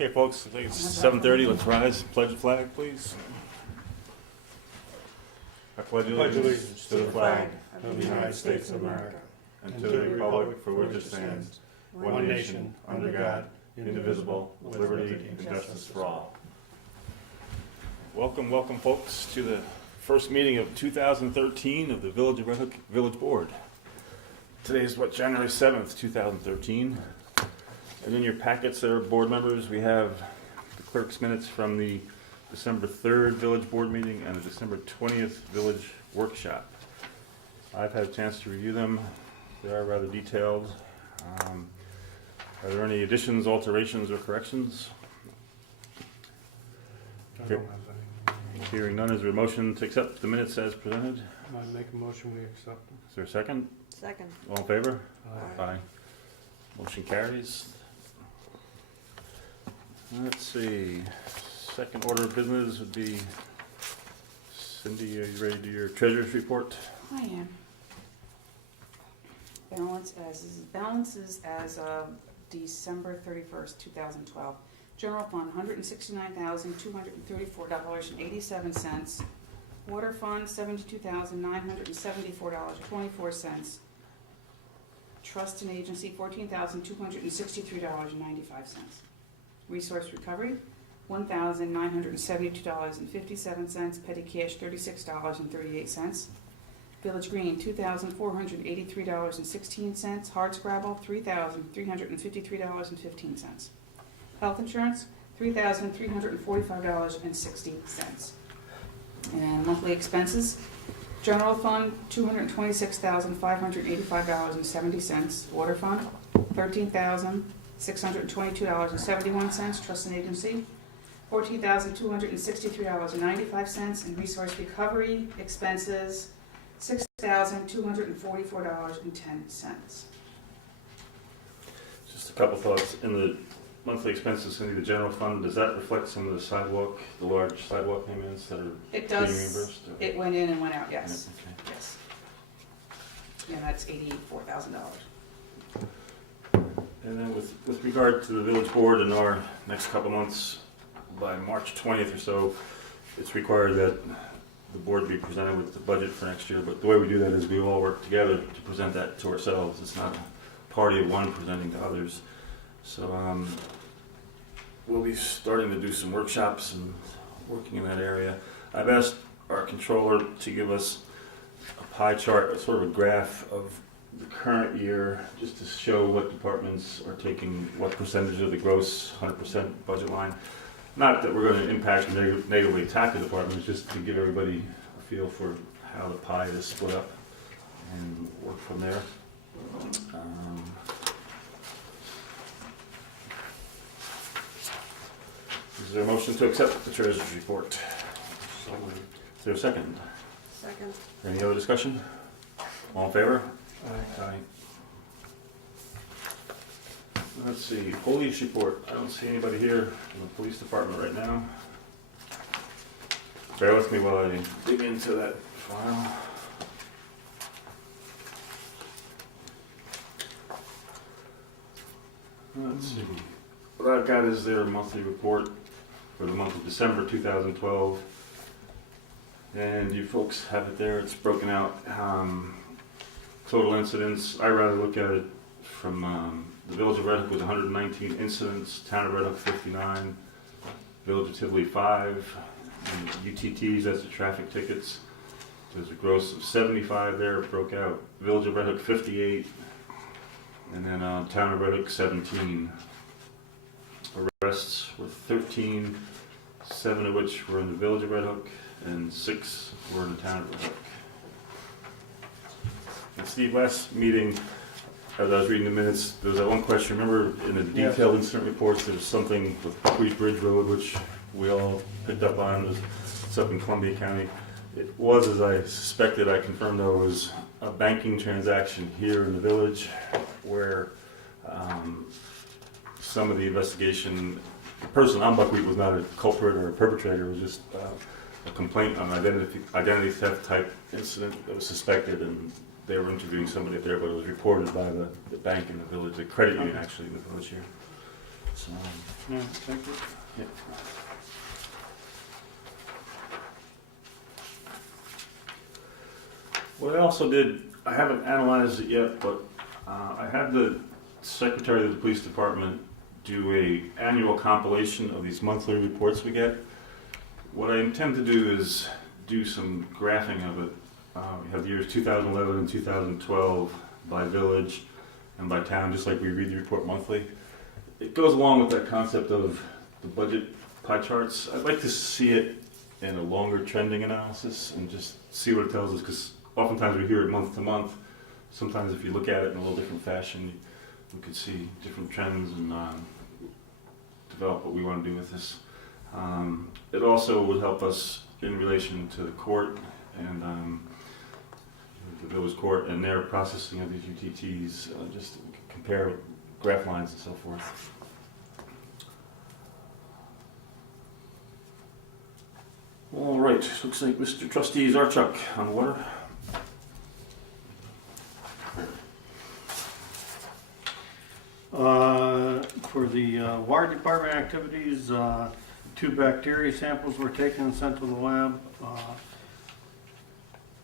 Okay, folks, I think it's 7:30. Let's rise. Pledge the flag, please. I pledge allegiance to the flag of the United States of America and to the republic for which it stands, one nation, under God, indivisible, with liberty and justice for all. Welcome, welcome, folks, to the first meeting of 2013 of the Village of Red Hook Village Board. Today is January 7th, 2013. And in your packets there, board members, we have the clerk's minutes from the December 3rd Village Board meeting and the December 20th Village Workshop. I've had a chance to review them. They are rather detailed. Are there any additions, alterations, or corrections? I don't have any. Hearing none, is there a motion to accept the minutes as presented? I make a motion we accept them. Is there a second? Second. All in favor? Aye. Motion carries. Let's see. Second order of business would be, Cindy, are you ready to do your treasurer's report? I am. Balances as of December 31st, 2012. General fund, $169,234.87. Water fund, $72,974.24. Trust and agency, $14,263.95. Resource recovery, $1,972.57. Petty cash, $36.38. Village Green, $2,483.16. Hardscrabble, $3,353.15. Health insurance, $3,345.60. And monthly expenses, general fund, $226,585.70. Water fund, $13,622.71. Trust and agency, $14,263.95. And resource recovery expenses, $6,244.10. Just a couple thoughts. In the monthly expenses, Cindy, the general fund, does that reflect some of the sidewalk, the large sidewalk payments that are It being does. reimbursed? Or? It went in and went out, yes. Yeah, okay. Yes. Yeah, that's $84,000. And then with regard to the village board in our next couple months, by March 20th or so, it's required that the board be presented with the budget for next year. But the way we do that is we all work together to present that to ourselves. It's not a party of one presenting to others. So we'll be starting to do some workshops and working in that area. I've asked our controller to give us a pie chart, sort of a graph of the current year, just to show what departments are taking what percentage of the gross 100% budget line. Not that we're going to impact or negatively attack the departments, just to give everybody a feel for how the pie is split up and work from there. Is there a motion to accept the treasurer's report? So moved. Is there a second? Second. Any other discussion? All in favor? Aye. Aye. Let's see, police report. I don't see anybody here in the police department right now. Bear with me while I dig into that file. Let's see. What I've got is their monthly report for the month of December 2012. And you folks have it there. It's broken out. Total incidents. I rather look at it from the Village of Red Hook was 119 incidents, Town of Red Hook 59, Village of Tivoli 5, and UTTs, that's the traffic tickets. There's a gross of 75 there, it broke out. Village of Red Hook 58, and then Town of Red Hook 17. Arrests were 13, 7 of which were in the Village of Red Hook, and 6 were in the Town of Red Hook. And Steve, last meeting, as I was reading the minutes, there was that one question. Remember in the detailed incident reports, there was something with Buckwheat Bridge Road, which we all picked up on. It's up in Columbia County. It was, as I suspected, I confirmed though, it was a banking transaction here in the village where some of the investigation, the person on Buckwheat was not a culprit or a perpetrator. It was just a complaint on an identity theft type incident that was suspected, and they were interviewing somebody up there, but it was reported by the bank in the village, the credit union actually in the village here. So, Yeah, thank you. yeah. What I also did, I haven't analyzed it yet, but I had the secretary of the police department do a annual compilation of these monthly reports we get. What I intend to do is do some graphing of it. We have the years 2011 and 2012 by village and by town, just like we read the report monthly. It goes along with that concept of the budget pie charts. I'd like to see it in a longer trending analysis and just see what it tells us, because oftentimes we hear it month to month. Sometimes if you look at it in a little different fashion, we could see different trends and develop what we want to do with this. It also would help us in relation to the court and the village court and their processing of these UTTs, just to compare graph lines and so forth. All right, looks like Mr. Trustees Archuk on water. For the water department activities, 2 bacteria samples were taken and sent to the lab.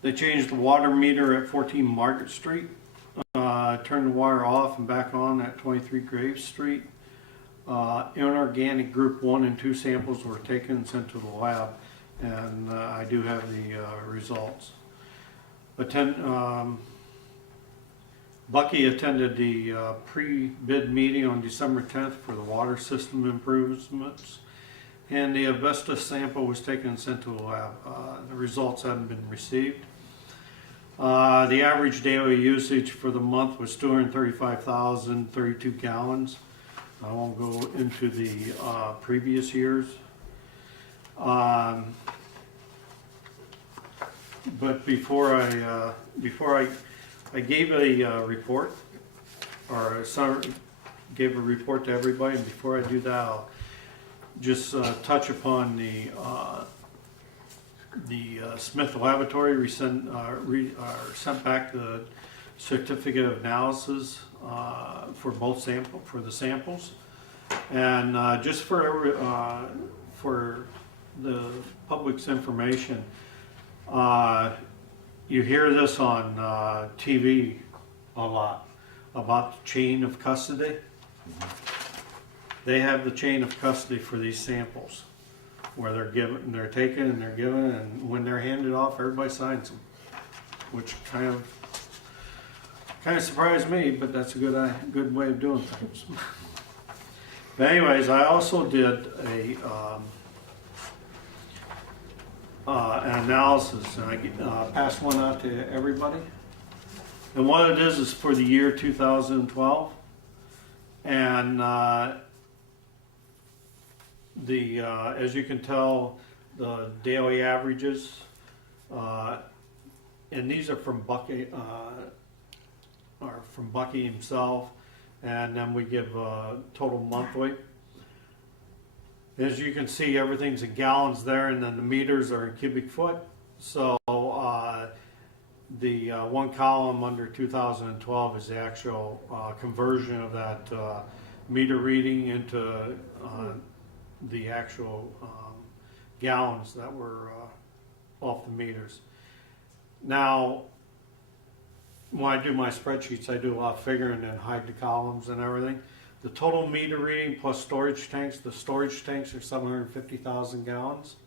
They changed the water meter at 14 Market Street, turned the water off and back on at 23 Graves Street. Inorganic group 1 and 2 samples were taken and sent to the lab, and I do have the results. Bucky attended the pre-bid meeting on December 10th for the water system improvements, and the asbestos sample was taken and sent to the lab. The results haven't been received. The average daily usage for the month was 235,032 gallons. I won't go into the previous years. But before I gave a report, or gave a report to everybody, and before I do that, I'll just touch upon the Smith Laboratory sent back the certificate of analysis for the samples, and just for the public's information. You hear this on TV a lot about the chain of custody. They have the chain of custody for these samples, where they're taken and they're given, and when they're handed off, everybody signs them, which kind of surprised me, but that's a good way of doing things. But anyways, I also did an analysis, and I passed one out to everybody. And what it is for the year 2012, and as you can tell, the daily averages, and these are from Bucky, himself, and then we give total monthly. As you can see, everything's in gallons there, and then the meters are in cubic foot. So the one column under 2012 is the actual conversion of that meter reading into the actual gallons that were off the meters. Now, when I do my spreadsheets, I do a lot of figuring and hide the columns and everything. The total meter reading plus storage tanks, the storage tanks are 750,000 gallons.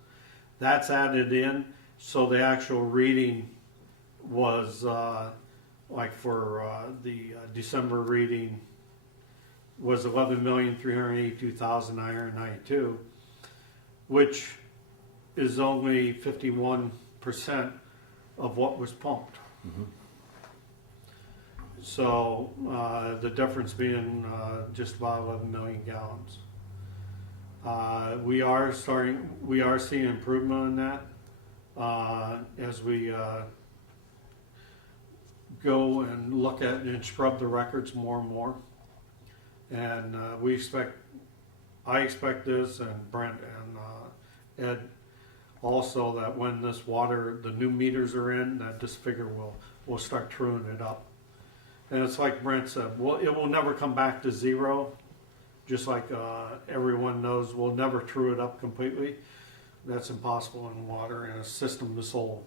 That's added in, so the actual reading was like for the December reading was 11,382,992, which is only 51% of what was pumped. Mm-hmm. So the difference being just about 11 million gallons. We are seeing improvement in that as we go and look at and scrub the records more and more. And I expect this, and Brent and Ed also, that when this water, the new meters are in, that this figure will start truing it up. And it's like Brent said, well, it will never come back to zero, just like everyone knows, we'll never true it up completely. That's impossible in water and a system this old.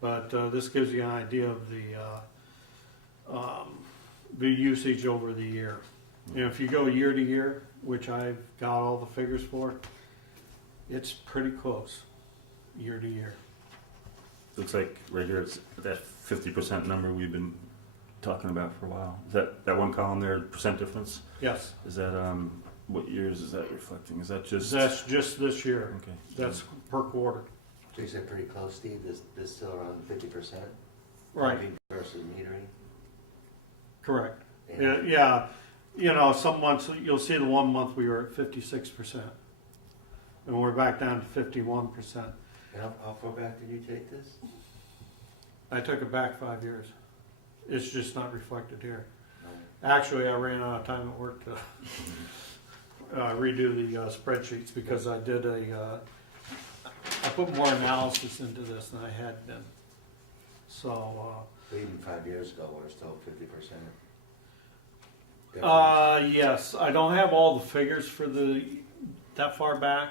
But this gives you an idea of the usage over the year. And if you go year to year, which I've got all the figures for, it's pretty close, year to year. Looks like right here it's that 50% number we've been talking about for a while. Is that one column there, percent difference? Yes, Is that what years is that reflecting? Is that just? that's just this year. Okay. That's per quarter. So you said pretty close, Steve, this still around 50%? Right, Pumping versus metering? correct. And Yeah, you know, some months, you'll see the one month we were at 56%. And we're back down to 51%. how far back did you take this? I took it back 5 years. It's just not reflected here. No. Actually, I ran out of time at work to redo the spreadsheets because I did I put more analysis into this than I had been. So, So even 5 years ago, we're still 50%? yes, I don't have all the figures for that far back,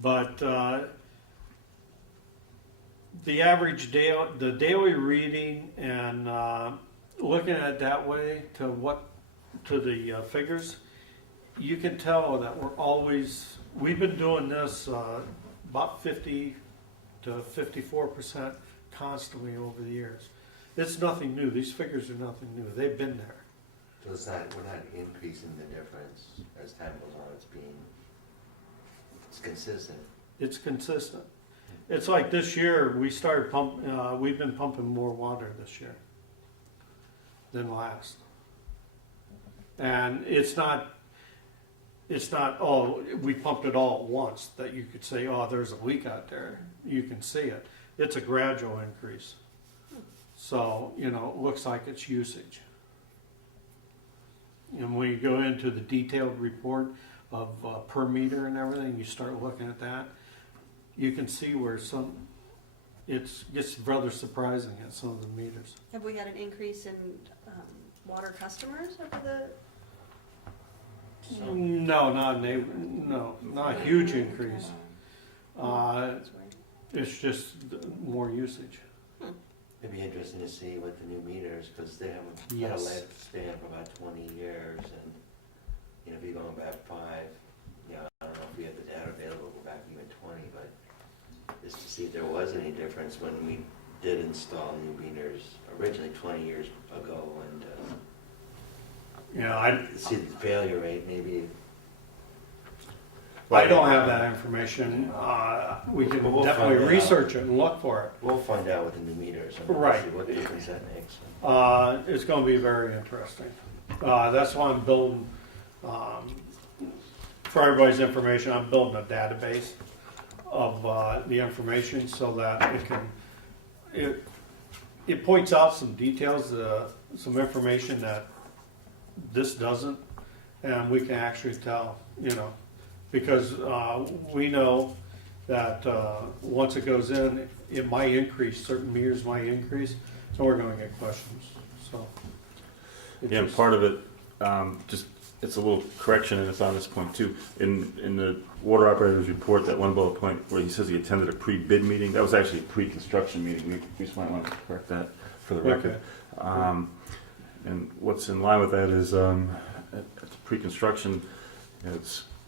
but the average the daily reading and looking at it that way to the figures, you can tell that we've been doing this about 50 to 54% constantly over the years. It's nothing new. These figures are nothing new. They've been there. So we're not increasing the difference as time goes on, it's consistent. It's consistent. It's like this year we've been pumping more water this year than last. And it's not, oh, we pumped it all at once, that you could say, oh, there's a leak out there. You can see it. It's a gradual increase. So, you know, it looks like it's usage. And when you go into the detailed report of per meter and everything, you start looking at that, you can see where it gets rather surprising at some of the meters. Have we had an increase in water customers over No, not a huge increase. That's right. It's just more usage. It'd be interesting to see with the new meters, because they have a Yes. lifespan of about 20 years, and, you know, if you're going back 5, you know, I don't know if we have the data available, go back even 20, but just to see if there was any difference when we did install new meters originally 20 years ago, and Yeah, see the failure rate, maybe. I don't have that information. We can We'll definitely find out. research it and look for it. We'll find out with the new meters, and we'll Right. see what difference that makes. It's going to be very interesting. That's why I'm building, for everybody's information, I'm building a database of the information so that it points out some details, some information that this doesn't, and we can actually tell, you know, because we know that once it goes in, it might increase, certain meters might increase, so we're going to get questions. So, it Yeah, and just- part of it, just, it's a little correction, and it's on this point too. In the water operator's report, that one bullet point where he says he attended a pre-bid meeting, that was actually a pre-construction meeting. We just might want to correct that for the record. Okay. And what's in line with that is, at the pre-construction,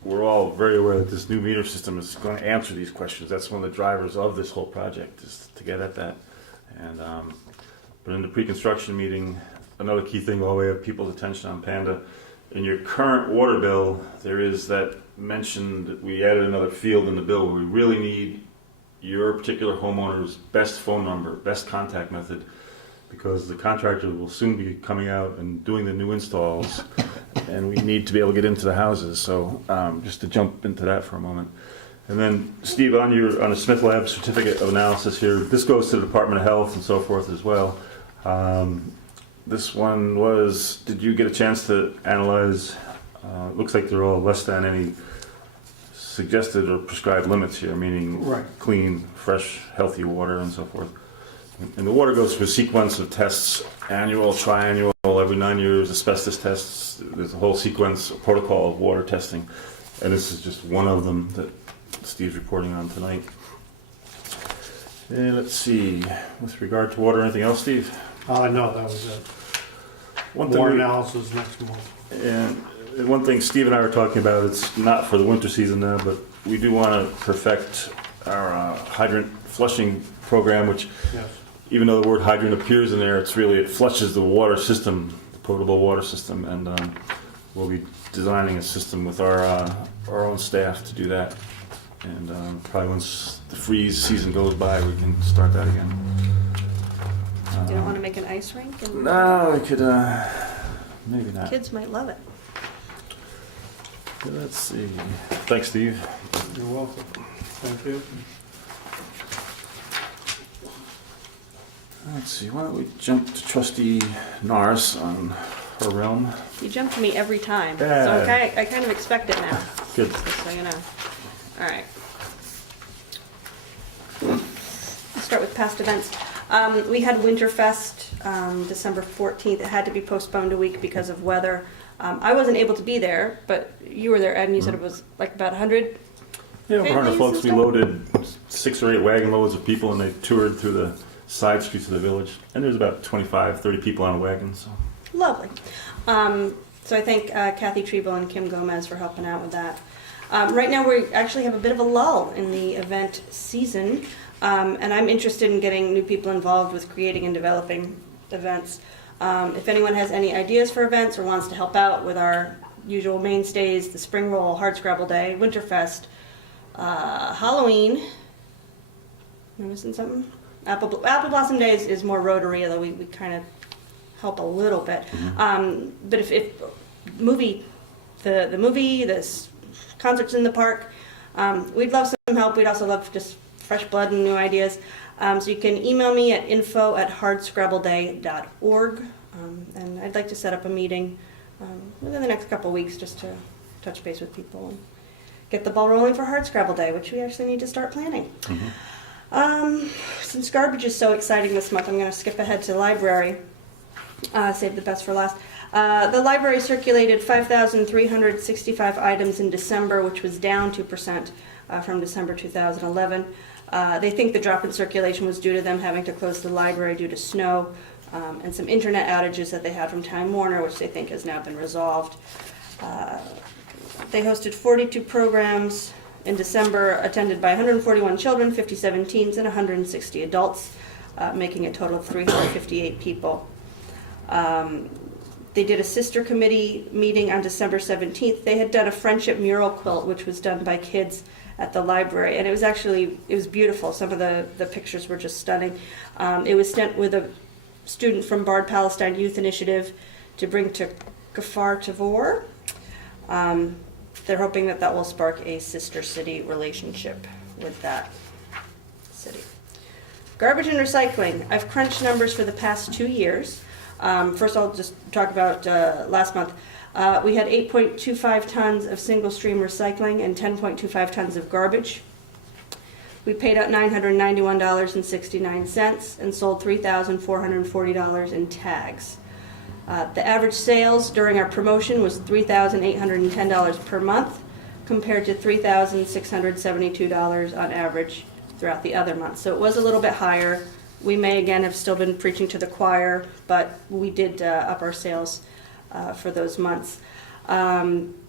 we're all very aware that this new meter system is going to answer these questions. That's one of the drivers of this whole project, is to get at that. And but in the pre-construction meeting, another key thing while we have people's attention on Panda, in your current water bill, there is that mention that we added another field in the bill where we really need your particular homeowner's best phone number, best contact method, because the contractor will soon be coming out and doing the new installs, and we need to be able to get into the houses. So just to jump into that for a moment. And then, Steve, on a Smith Lab certificate of analysis here, this goes to the Department of Health and so forth as well. This one was, did you get a chance to analyze? Looks like they're all less than any suggested or prescribed limits here, meaning Right. clean, fresh, healthy water and so forth. And the water goes through a sequence of tests, annual, triannual, annual, every 9 years, asbestos tests. There's a whole sequence, a protocol of water testing, and this is just one of them that Steve's reporting on tonight. And let's see, with regard to water, anything else, Steve? No, that was it. One More thing, analysis next month. and one thing Steve and I were talking about, it's not for the winter season now, but we do want to perfect our hydrant flushing program, which Yes. even though the word hydrant appears in there, it flushes the water system, the potable water system, and we'll be designing a system with our own staff to do that. And probably once the freeze season goes by, we can start that again. You don't want to make an ice rink? And No, we could, maybe not. kids might love it. Let's see. Thanks, Steve. You're welcome. Thank you. Let's see, why don't we jump to Trustee Norris on her realm? You jump to me every time, Yeah. so I kind of expect it now, Good. just so you know. All right. Let's start with past events. We had Winterfest, December 14th. It had to be postponed a week because of weather. I wasn't able to be there, but you were there, Ed, and you said it was like about 100. Yeah, over 100 Families folks. We and stuff? loaded 6 or 8 wagon loads of people, and they toured through the side streets of the village. And there's about 25, 30 people on a wagon. So Lovely. So I thank Kathy Treble and Kim Gomez for helping out with that. Right now we actually have a bit of a lull in the event season, and I'm interested in getting new people involved with creating and developing events. If anyone has any ideas for events or wants to help out with our usual mainstays, the Spring Roll, Hardscrabble Day, Winterfest, Halloween, am I missing something? Apple Blossom Day is more Rotary, although we kind of help a little bit. But if the movie, this concerts in the park, we'd love some help. We'd also love just fresh blood and new ideas. So you can email me at info@hardscrabbleday.org, and I'd like to set up a meeting within the next couple of weeks just to touch base with people and get the ball rolling for Hardscrabble Day, which we actually need to start planning. Since garbage is so exciting this month, I'm going to skip ahead to the library. Save the best for last. The library circulated 5,365 items in December, which was down 2% from December 2011. They think the drop in circulation was due to them having to close the library due to snow and some internet outages that they had from Time Warner, which they think has now been resolved. They hosted 42 programs in December, attended by 141 children, 57 teens, and 160 adults, making a total of 358 people. They did a sister committee meeting on December 17th. They had done a friendship mural quilt, which was done by kids at the library, and it was beautiful. Some of the pictures were just stunning. It was sent with a student from Bard Palestine Youth Initiative to bring to Kfar Tavor. They're hoping that will spark a sister city relationship with that city. Garbage and recycling. I've crunched numbers for the past 2 years. First, I'll just talk about last month. We had 8.25 tons of single-stream recycling and 10.25 tons of garbage. We paid out $991.69 and sold $3,440 in tags. The average sales during our promotion was $3,810 per month, compared to $3,672 on average throughout the other months. So it was a little bit higher. We may again have still been preaching to the choir, but we did up our sales for those months.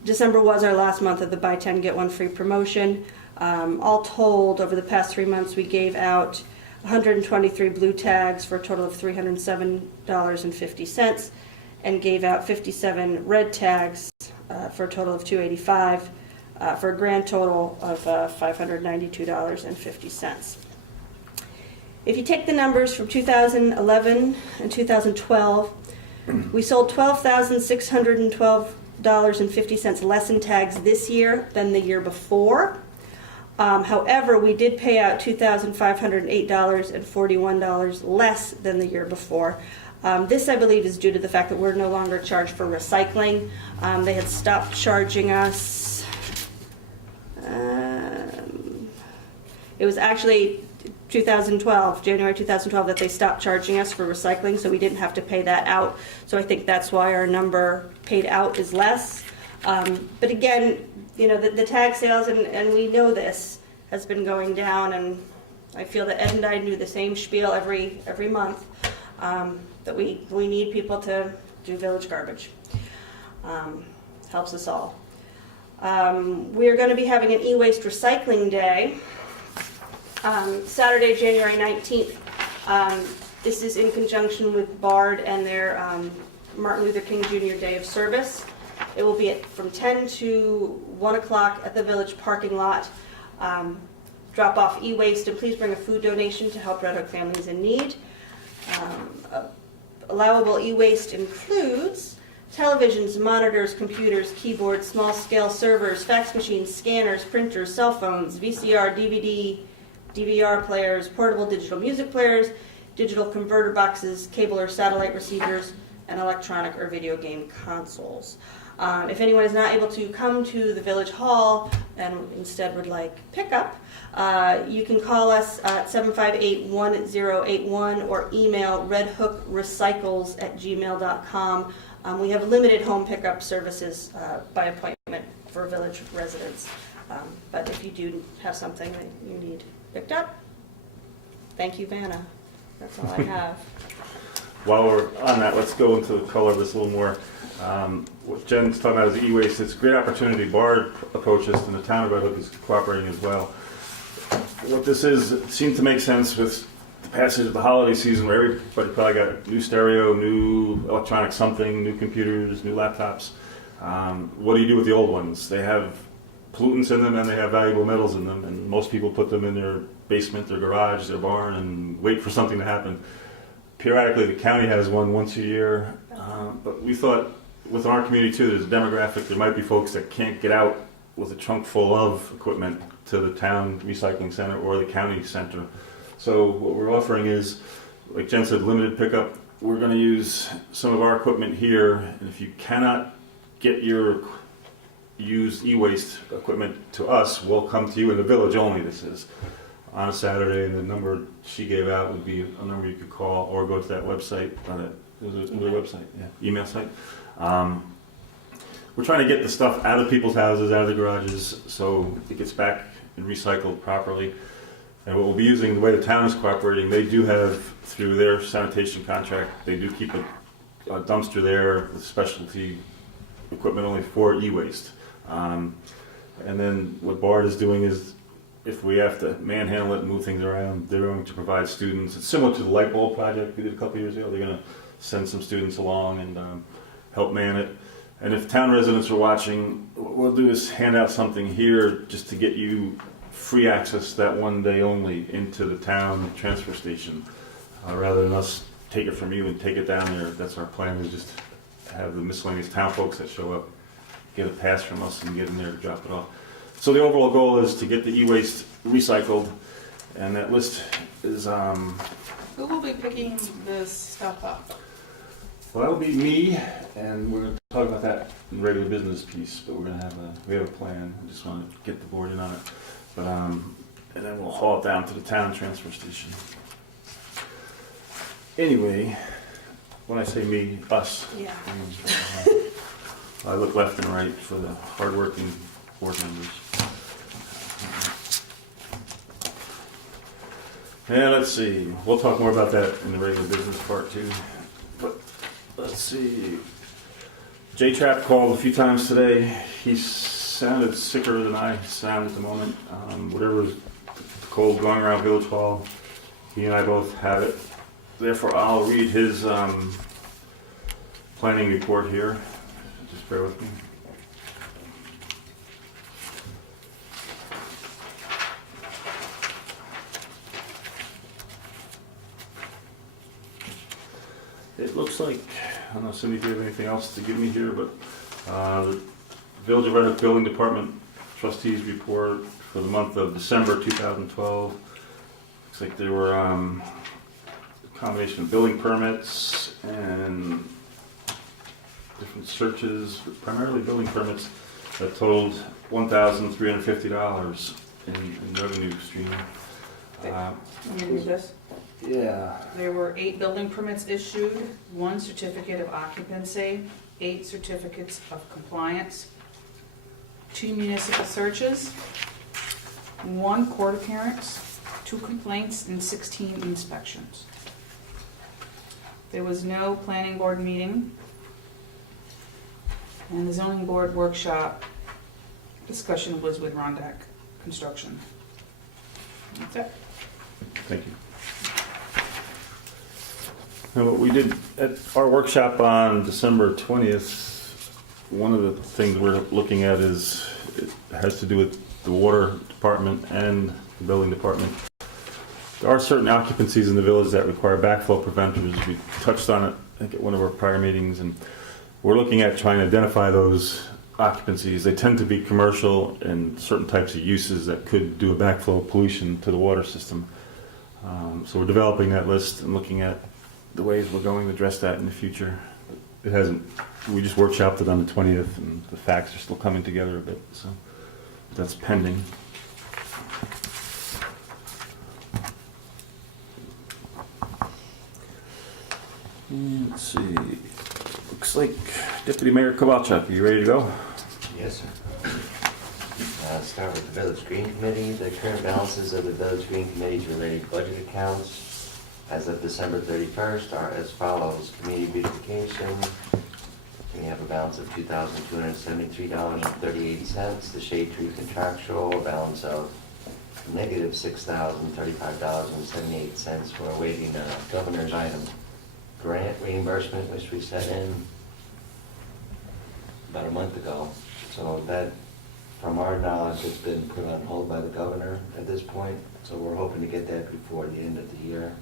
December was our last month of the buy 10 get 1 free promotion. All told, over the past 3 months, we gave out 123 blue tags for a total of $307.50, and gave out 57 red tags for a total of $285, for a grand total of $592.50. If you take the numbers from 2011 and 2012, we sold $12,612.50 less in tags this year than the year before. However, we did pay out $2,508.41 less than the year before. This, I believe, is due to the fact that we're no longer charged for recycling. They had stopped charging us. It was actually January 2012, that they stopped charging us for recycling, so we didn't have to pay that out. So I think that's why our number paid out is less. But again, you know, the tag sales, and we know this, has been going down, and I feel that Ed and I do the same spiel every month, that we need people to do village garbage. Helps us all. We're going to be having an e-waste recycling day, Saturday, January 19th. This is in conjunction with BARD and their Martin Luther King Jr. Day of Service. It will be from 10 to 1 o'clock at the village parking lot. Drop off e-waste, and please bring a food donation to help Red Hook families in need. Allowable e-waste includes televisions, monitors, computers, keyboards, small-scale servers, fax machines, scanners, printers, cell phones, VCR, DVD, DVR players, portable digital music players, digital converter boxes, cable or satellite receivers, and electronic or video game consoles. If anyone is not able to come to the village hall and instead would like pickup, you can call us at 758-1081 or email redhookrecycles@gmail.com. We have limited home pickup services by appointment for village residents. But if you do have something that you need picked up, thank you, Vanna. That's all I have. While we're on that, let's go into the color of this a little more. What Jen's talking about is e-waste. It's a great opportunity. BARD approached us, and the town of Red Hook is cooperating as well. What this is, it seemed to make sense with the passage of the holiday season, where everybody probably got new stereo, new electronic something, new computers, new laptops. What do you do with the old ones? They have pollutants in them, and they have valuable metals in them, and most people put them in their basement, their garage, their barn, and wait for something to happen. Periodically, the county has one once a year, but we thought with our community too, there's a demographic, there might be folks that can't get out with a trunk full of equipment to the town recycling center or the county center. So what we're offering is, like Jen said, limited pickup. We're going to use some of our equipment here, and if you cannot get your used e-waste equipment to us, we'll come to you in the village only, this is. On a Saturday, and the number she gave out would be a number you could call or go to that website, email site. We're trying to get the stuff out of people's houses, out of the garages, so it gets back and recycled properly. And what we'll be using, the way the town is cooperating, they do have, through their sanitation contract, they do keep a dumpster there with specialty equipment only for e-waste. And then what BARD is doing is, if we have to manhandle it and move things around, they're going to provide students. It's similar to the light bulb project we did a couple years ago. They're going to send some students along and help man it. And if town residents are watching, what we'll do is hand out something here just to get you free access that one day only into the town transfer station, rather than us take it from you and take it down there. That's our plan, is just have the miscellaneous town folks that show up get a pass from us and get in there to drop it off. So the overall goal is to get the e-waste recycled, and that list is, Who will be picking this stuff up? well, that'll be me, and we're going to talk about that in the regular business piece, but we have a plan. I just want to get the board in on it. But, and then we'll haul it down to the town transfer station. Anyway, when I say me, us. Yeah. I look left and right for the hardworking board members. Yeah, let's see. We'll talk more about that in the regular business part too. But let's see. J-Trap called a few times today. He sounded sicker than I sound at the moment. Whatever's cold going around Village Hall, he and I both have it. Therefore, I'll read his planning report here. Just bear with me. It looks like, I don't know, Cindy, if you have anything else to give me here, but the Village of Red Hook Building Department Trustees report for the month of December 2012. Looks like there were a combination of building permits and different searches, but primarily building permits that totaled $1,350 in revenue stream. Uh, Let me read this. Yeah. There were 8 building permits issued, 1 certificate of occupancy, 8 certificates of compliance, 2 municipal searches, 1 court appearance, 2 complaints, and 16 inspections. There was no planning board meeting, and the zoning board workshop discussion was with Rondak Construction. That's it. Thank you. Now, what we did at our workshop on December 20th, one of the things we're looking at is, it has to do with the water department and the building department. There are certain occupancies in the village that require backflow preventers. We touched on it, I think, at one of our prior meetings, and we're looking at trying to identify those occupancies. They tend to be commercial and certain types of uses that could do a backflow pollution to the water system. So we're developing that list and looking at the ways we're going to address that in the future. It hasn't, we just workshopped it on the 20th, and the facts are still coming together a bit, so that's pending. And let's see, looks like Deputy Mayor Kowalczyk, are you ready to go? Yes, sir. Start with the Village Green Committee. The current balances of the Village Green Committee's related budget accounts as of December 31st are as follows. Community beautification, we have a balance of $2,273.38. The shade tree contractual, a balance of negative $6,035.78. We're awaiting a governor's item grant reimbursement, which we sent in about a month ago. So that, from our knowledge, has been put on hold by the governor at this point. So we're hoping to get that before the end of the year.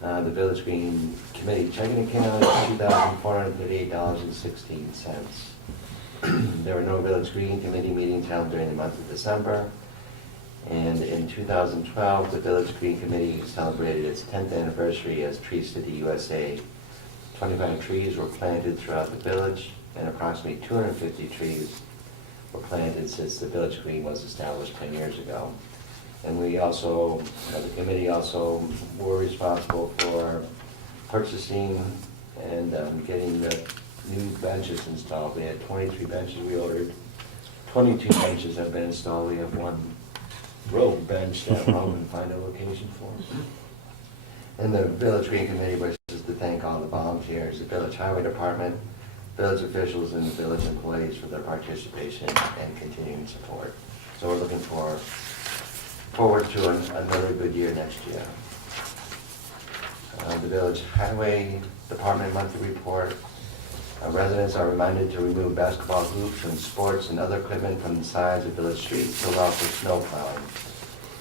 The Village Green Committee checking account is $2,438.16. There were no Village Green Committee meetings held during the month of December. And in 2012, the Village Green Committee celebrated its 10th anniversary as Tree City USA. 25 trees were planted throughout the village, and approximately 250 trees were planted since the Village Green was established 10 years ago. And we also, the committee also were responsible for purchasing and getting the new benches installed. We had 23 benches we ordered. 22 benches have been installed. We have 1 rogue bench that we're hoping to find a location for. And the Village Green Committee wishes to thank all the volunteers, the Village Highway Department, village officials, and the village employees for their participation and continuing support. So we're looking forward to another good year next year. The Village Highway Department monthly report. Residents are reminded to remove basketball hoops and sports and other equipment from the sides of village streets to allow for snow plowing.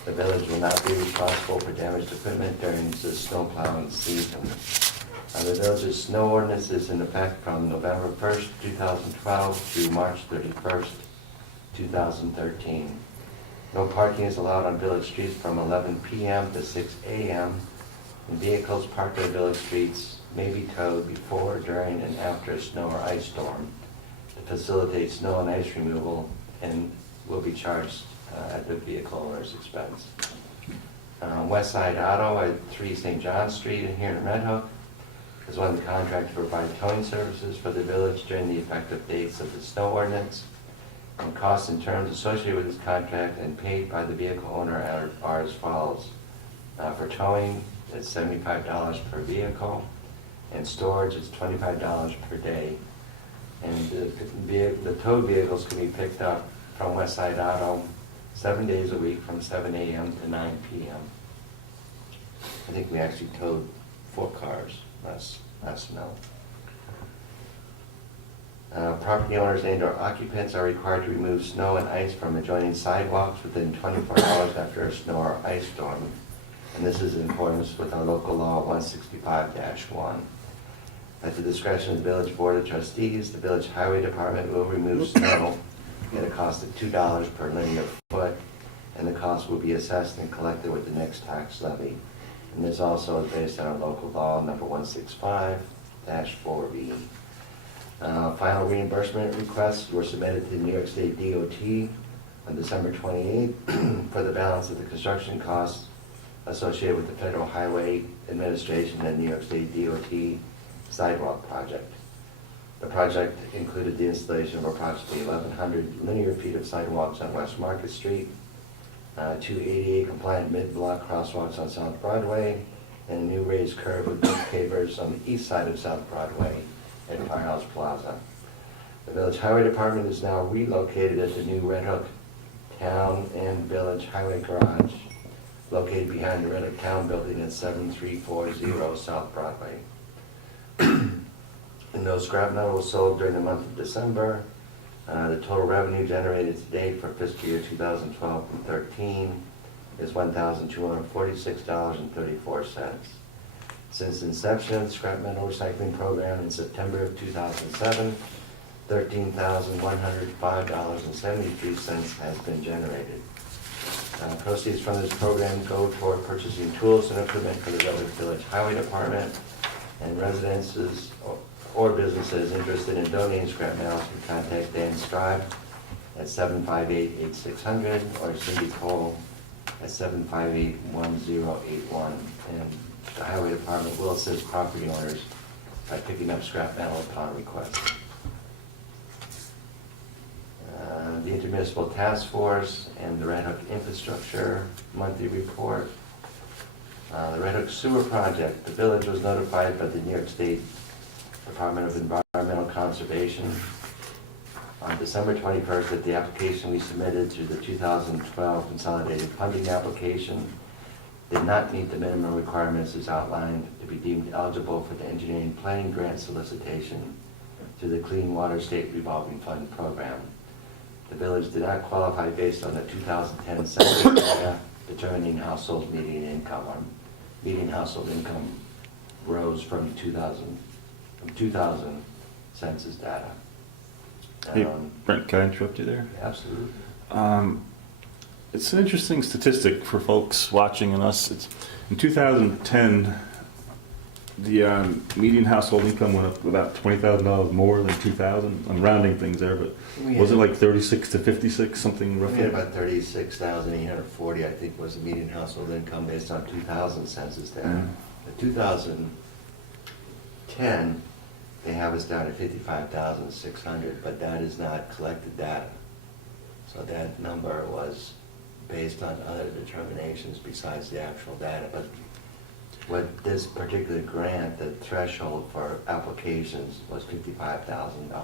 The village will not be responsible for damaged equipment during the snow plowing season. The village's snow ordinance is in effect from November 1st, 2012 through March 31st, 2013. No parking is allowed on village streets from 11 p.m. to 6 a.m. and vehicles parked on village streets may be towed before, during, and after a snow or ice storm to facilitate snow and ice removal, and will be charged at the vehicle owner's expense. West Side Auto at 3 St. John Street in here in Red Hook is one of the contracts to provide towing services for the village during the effective dates of the snow ordinance. And costs and terms associated with this contract and paid by the vehicle owner are as follows. For towing, it's $75 per vehicle, and storage is $25 per day. And the towed vehicles can be picked up from West Side Auto 7 days a week from 7 a.m. to 9 p.m. I think we actually towed 4 cars last snow. Property owners and/or occupants are required to remove snow and ice from adjoining sidewalks within 24 hours after a snow or ice storm. And this is in accordance with our local law 165-1. At the discretion of the Village Board of Trustees, the Village Highway Department will remove snow at a cost of $2 per linear foot, and the cost will be assessed and collected with the next tax levy. And this also is based on our local law number 165-4B. Final reimbursement requests were submitted to the New York State DOT on December 28th for the balance of the construction costs associated with the Federal Highway Administration and New York State DOT sidewalk project. The project included the installation of approximately 1,100 linear feet of sidewalks on West Market Street, 2 ADA compliant mid-block crosswalks on South Broadway, and a new raised curb with both pavers on the east side of South Broadway at Firehouse Plaza. The Village Highway Department is now relocated at the new Red Hook Town and Village Highway Garage, located behind the Red Hook Town Building at 7340 South Broadway. And no scrap metal was sold during the month of December. The total revenue generated to date for fiscal year 2012 and 13 is $1,246.34. Since inception of the scrap metal recycling program in September of 2007, $13,105.73 has been generated. Proceeds from this program go toward purchasing tools and equipment for the Village Highway Department, and residences or businesses interested in donating scrap metal can contact Dan Scribe at 758-8600 or Cindy Cole at 758-1081. And the Highway Department will assist property owners by picking up scrap metal upon request. The Intermunicipal Task Force and the Red Hook Infrastructure Monthly Report. The Red Hook Sewer Project. The village was notified by the New York State Department of Environmental Conservation on December 21st that the application we submitted to the 2012 Consolidated Funding Application did not meet the minimum requirements as outlined to be deemed eligible for the engineering planning grant solicitation to the Clean Water State Revolving Fund Program. The village did not qualify based on the 2010 census data determining household median income. Our median household income rose from 2000 census data. Hey, Brent, can I interrupt you there? Absolutely. It's an interesting statistic for folks watching and us. In 2010, the median household income went up about $20,000 more than 2000. I'm rounding things there, but was it like 36 to 56, something We roughly? had about 36,840, I think, was the median household income based on 2000 census data. Mm. The 2010, they have us down at 55,600, but that is not collected data. So that number was based on other determinations besides the actual data. But with this particular grant, the threshold for applications was $55,000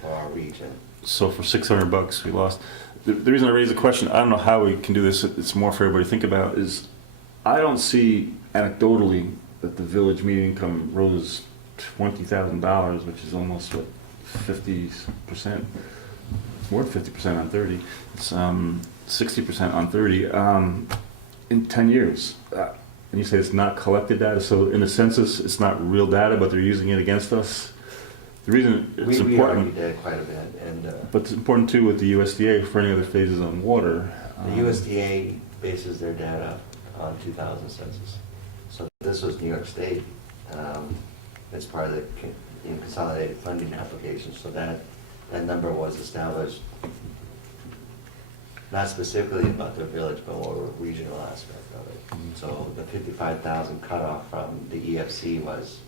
for our region. So for $600, we lost. The reason I raise the question, I don't know how we can do this, it's more for everybody to think about, is I don't see anecdotally that the village median income rose $20,000, which is almost, what, 50%? It's more than 50% on 30. It's 60% on 30 in 10 years. And you say it's not collected data, so in the census, it's not real data, but they're using it against us. The reason it's We important, argued that quite a bit, and but it's important too with the USDA for any other phases on water. the USDA bases their data on 2000 census. So this was New York State. It's part of the consolidated funding application, so that number was established not specifically about their village, but more a regional aspect of it. So the 55,000 cutoff from the EFC was,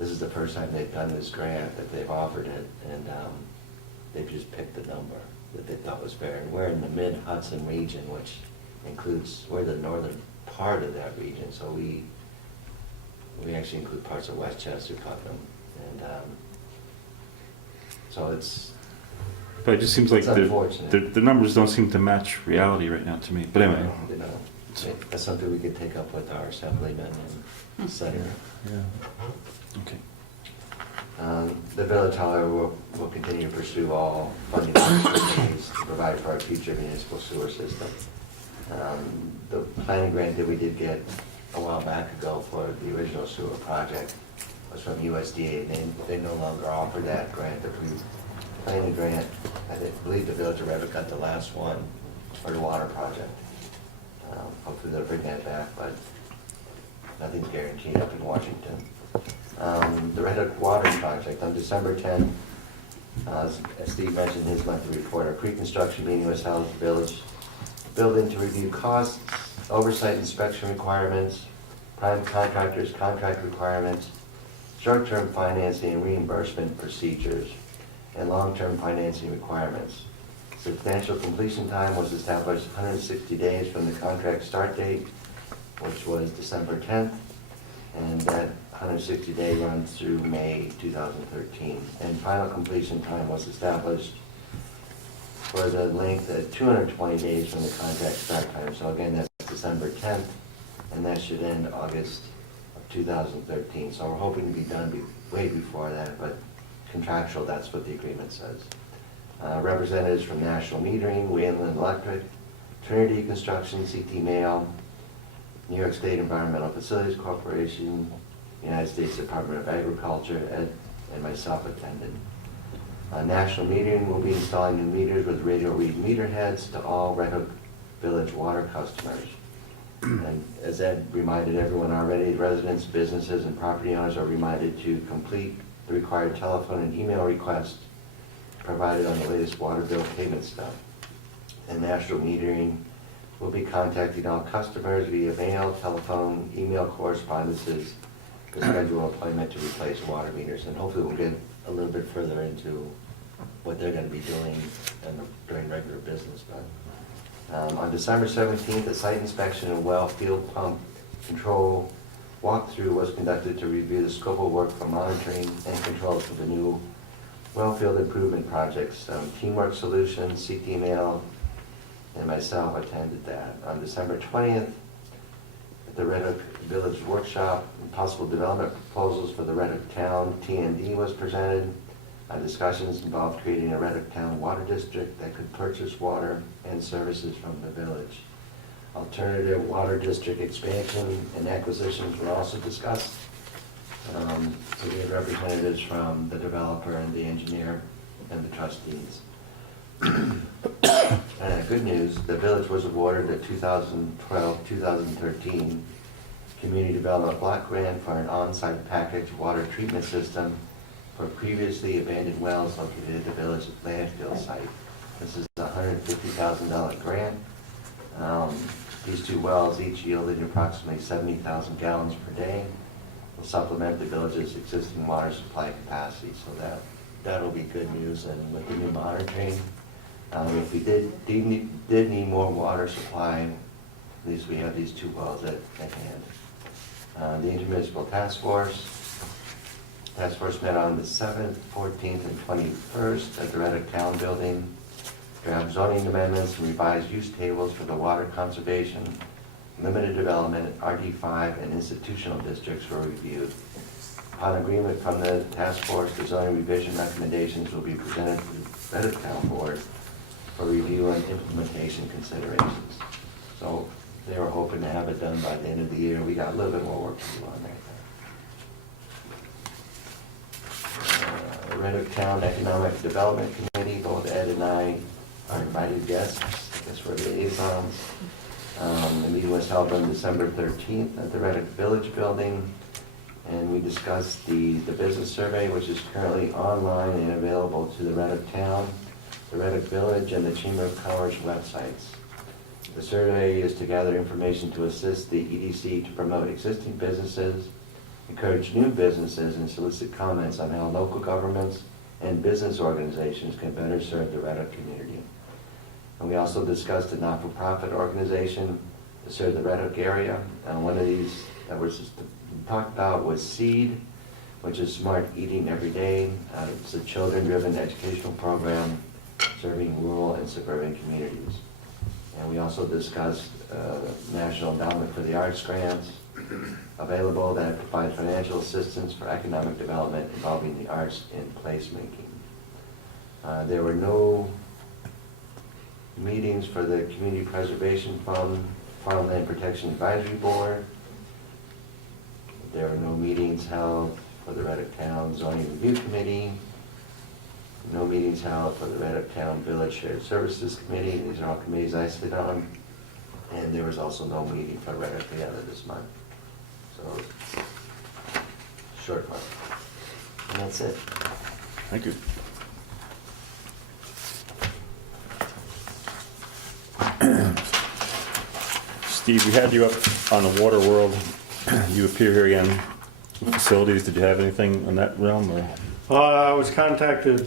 this is the first time they've done this grant, that they've offered it, and they've just picked the number that they thought was fair. And we're in the mid-Hudson region, which includes, we're the northern part of that region, so we actually include parts of Westchester, Putnam, and so it's, But it just seems like It's unfortunate. the numbers don't seem to match reality right now to me. But anyway. you know, that's something we could take up with our assemblyman and senator. Yeah. Okay. The village, however, will continue to pursue all funding opportunities to provide for our future municipal sewer system. The planning grant that we did get a while back ago for the original sewer project was from USDA, and they no longer offer that grant. The planning grant, I believe the village of Red Hook got the last one for the water project. Hopefully they'll bring that back, but nothing's guaranteed up in Washington. The Red Hook Water Project, on December 10th, as Steve mentioned in his monthly report, a pre-construction meeting was held at the village building to review costs oversight inspection requirements, prime contractors contract requirements, short-term financing and reimbursement procedures, and long-term financing requirements. Substantial completion time was established 160 days from the contract start date, which was December 10th, and that 160-day runs through May 2013. And final completion time was established for the length at 220 days from the contract start time. So again, that's December 10th, and that should end August of 2013. So we're hoping to be done way before that, but contractual, that's what the agreement says. Representatives from National Metering, Wayland Electric, Trinity Construction, CT Mail, New York State Environmental Facilities Corporation, United States Department of Agriculture, and myself attended. National Metering will be installing new meters with radio read meter heads to all Red Hook Village water customers. And as Ed reminded everyone already, residents, businesses, and property owners are reminded to complete the required telephone and email requests provided on the latest water bill payment stub. And National Metering will be contacting all customers via mail, telephone, email correspondences to schedule an appointment to replace water meters. And hopefully we'll get a little bit further into what they're going to be doing during regular business. But on December 17th, a site inspection and well field pump control walkthrough was conducted to review the scope of work for monitoring and controls for the new well field improvement projects. Teamwork Solutions, CT Mail, and myself attended that. On December 20th, at the Red Hook Village Workshop, possible development proposals for the Red Hook Town TND was presented. Discussions involved creating a Red Hook Town water district that could purchase water and services from the village. Alternative water district expansion and acquisitions were also discussed. So we had representatives from the developer and the engineer and the trustees. Good news, the village was awarded a 2012-2013 Community Development Block Grant for an on-site packaged water treatment system for previously abandoned wells located at the village landfill site. This is a $150,000 grant. These two wells each yielded approximately 70,000 gallons per day. Will supplement the village's existing water supply capacity, so that'll be good news. And with the new monitoring, if we did need more water supply, at least we have these two wells at hand. The Intermunicipal Task Force met on the 7th, 14th, and 21st at the Red Hook Town Building. Draft zoning amendments and revised use tables for the water conservation, limited development, RD5, and institutional districts were reviewed. Upon agreement from the task force, the zoning revision recommendations will be presented to the Red Hook Town Board for review and implementation considerations. So they were hoping to have it done by the end of the year. We got a little bit more work to do on that. Red Hook Town Economic Development Committee, both Ed and I are invited guests. I guess we're liaisons. The meeting was held on December 13th at the Red Hook Village Building, and we discussed the business survey, which is currently online and available to the Red Hook Town, the Red Hook Village, and the Chamber of Commerce websites. The survey is to gather information to assist the EDC to promote existing businesses, encourage new businesses, and solicit comments on how local governments and business organizations can better serve the Red Hook community. And we also discussed a not-for-profit organization to serve the Red Hook area. And one of these that was talked about was SEED, which is Smart Eating Every Day. It's a children-driven educational program serving rural and suburban communities. And we also discussed National Endowment for the Arts grants available that provide financial assistance for economic development involving the arts in placemaking. There were no meetings for the Community Preservation Fund, Farmland Protection Advisory Board. There were no meetings held for the Red Hook Town Zoning Review Committee. No meetings held for the Red Hook Town Village Shared Services Committee. These are all committees I sit on. And there was also no meeting for Red Hook together this month. So, short one. And that's it. Thank you. Steve, we had you up on the Water World. You appear here again. Facilities, did you have anything in that realm? Or? I was contacted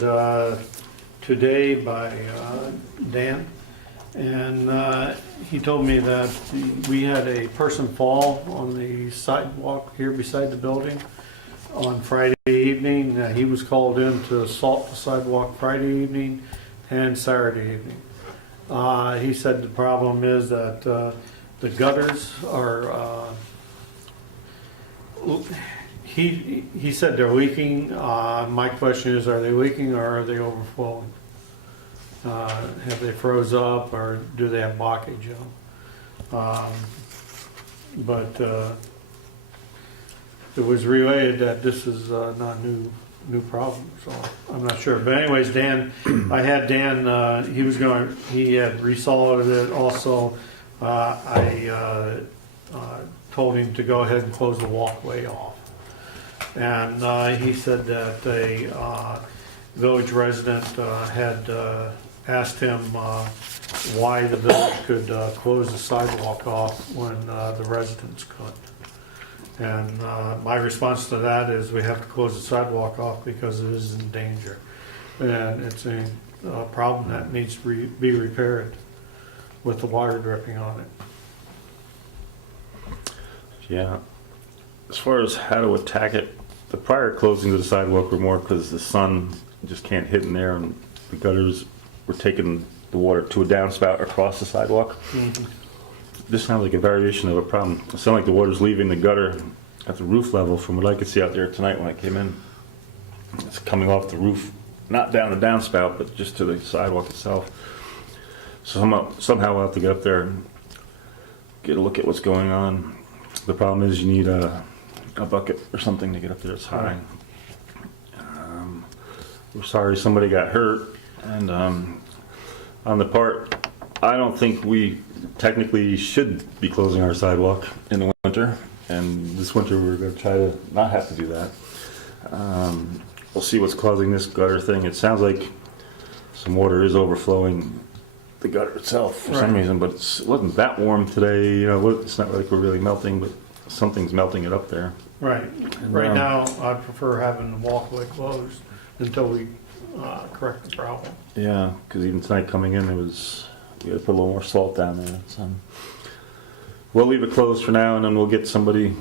today by Dan, and he told me that we had a person fall on the sidewalk here beside the building on Friday evening. He was called in to salt the sidewalk Friday evening and Saturday evening. He said the problem is that the gutters are, he said they're leaking. My question is, are they leaking or are they overflowing? Have they froze up or do they have blockage in them? But it was relayed that this is not a new problem, so I'm not sure. But anyways, Dan, I had Dan, he had resoldered it also. I told him to go ahead and close the walkway off. And he said that a village resident had asked him why the village could close the sidewalk off when the residents couldn't. And my response to that is we have to close the sidewalk off because it is in danger. And it's a problem that needs to be repaired with the water dripping on it. Yeah. As far as how to attack it, the prior closings of the sidewalk were more because the sun just can't hit in there, and the gutters were taking the water to a downspout across the sidewalk. Mm-hmm. This sounds like a variation of a problem. It sounds like the water's leaving the gutter at the roof level from what I could see out there tonight when I came in. It's coming off the roof, not down the downspout, but just to the sidewalk itself. So somehow I'll have to get up there and get a look at what's going on. The problem is you need a bucket or something to get up there. It's high. We're sorry somebody got hurt. And on the part, I don't think we technically should be closing our sidewalk in the winter. And this winter we're going to try to not have to do that. We'll see what's causing this gutter thing. It sounds like some water is overflowing the gutter itself for some reason, but it wasn't that warm today. You know, it's not like we're really melting, but something's melting it up there. Right. And, Right now, I prefer having the walkway closed until we correct the problem. Yeah, because even tonight coming in, we had to put a little more salt down there. So we'll leave it closed for now, and then we'll get somebody.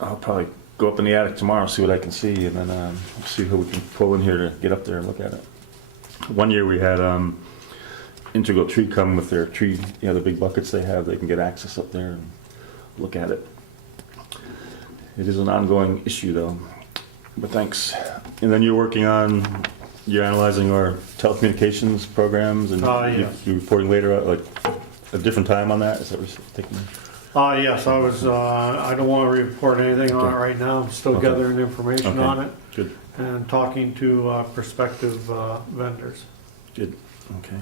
I'll probably go up in the attic tomorrow, see what I can see, and then see who we can pull in here to get up there and look at it. One year we had Integral Tree come with their tree, the big buckets they have. They can get access up there and look at it. It is an ongoing issue, though. But thanks. And then you're analyzing our telecommunications programs, and Yes. you're reporting later, like a different time on that. Is that what you're thinking? Yes, I was. I don't want to report anything on it right now. I'm still Okay. gathering information Okay. on it Good. and talking to prospective vendors. Good. Okay.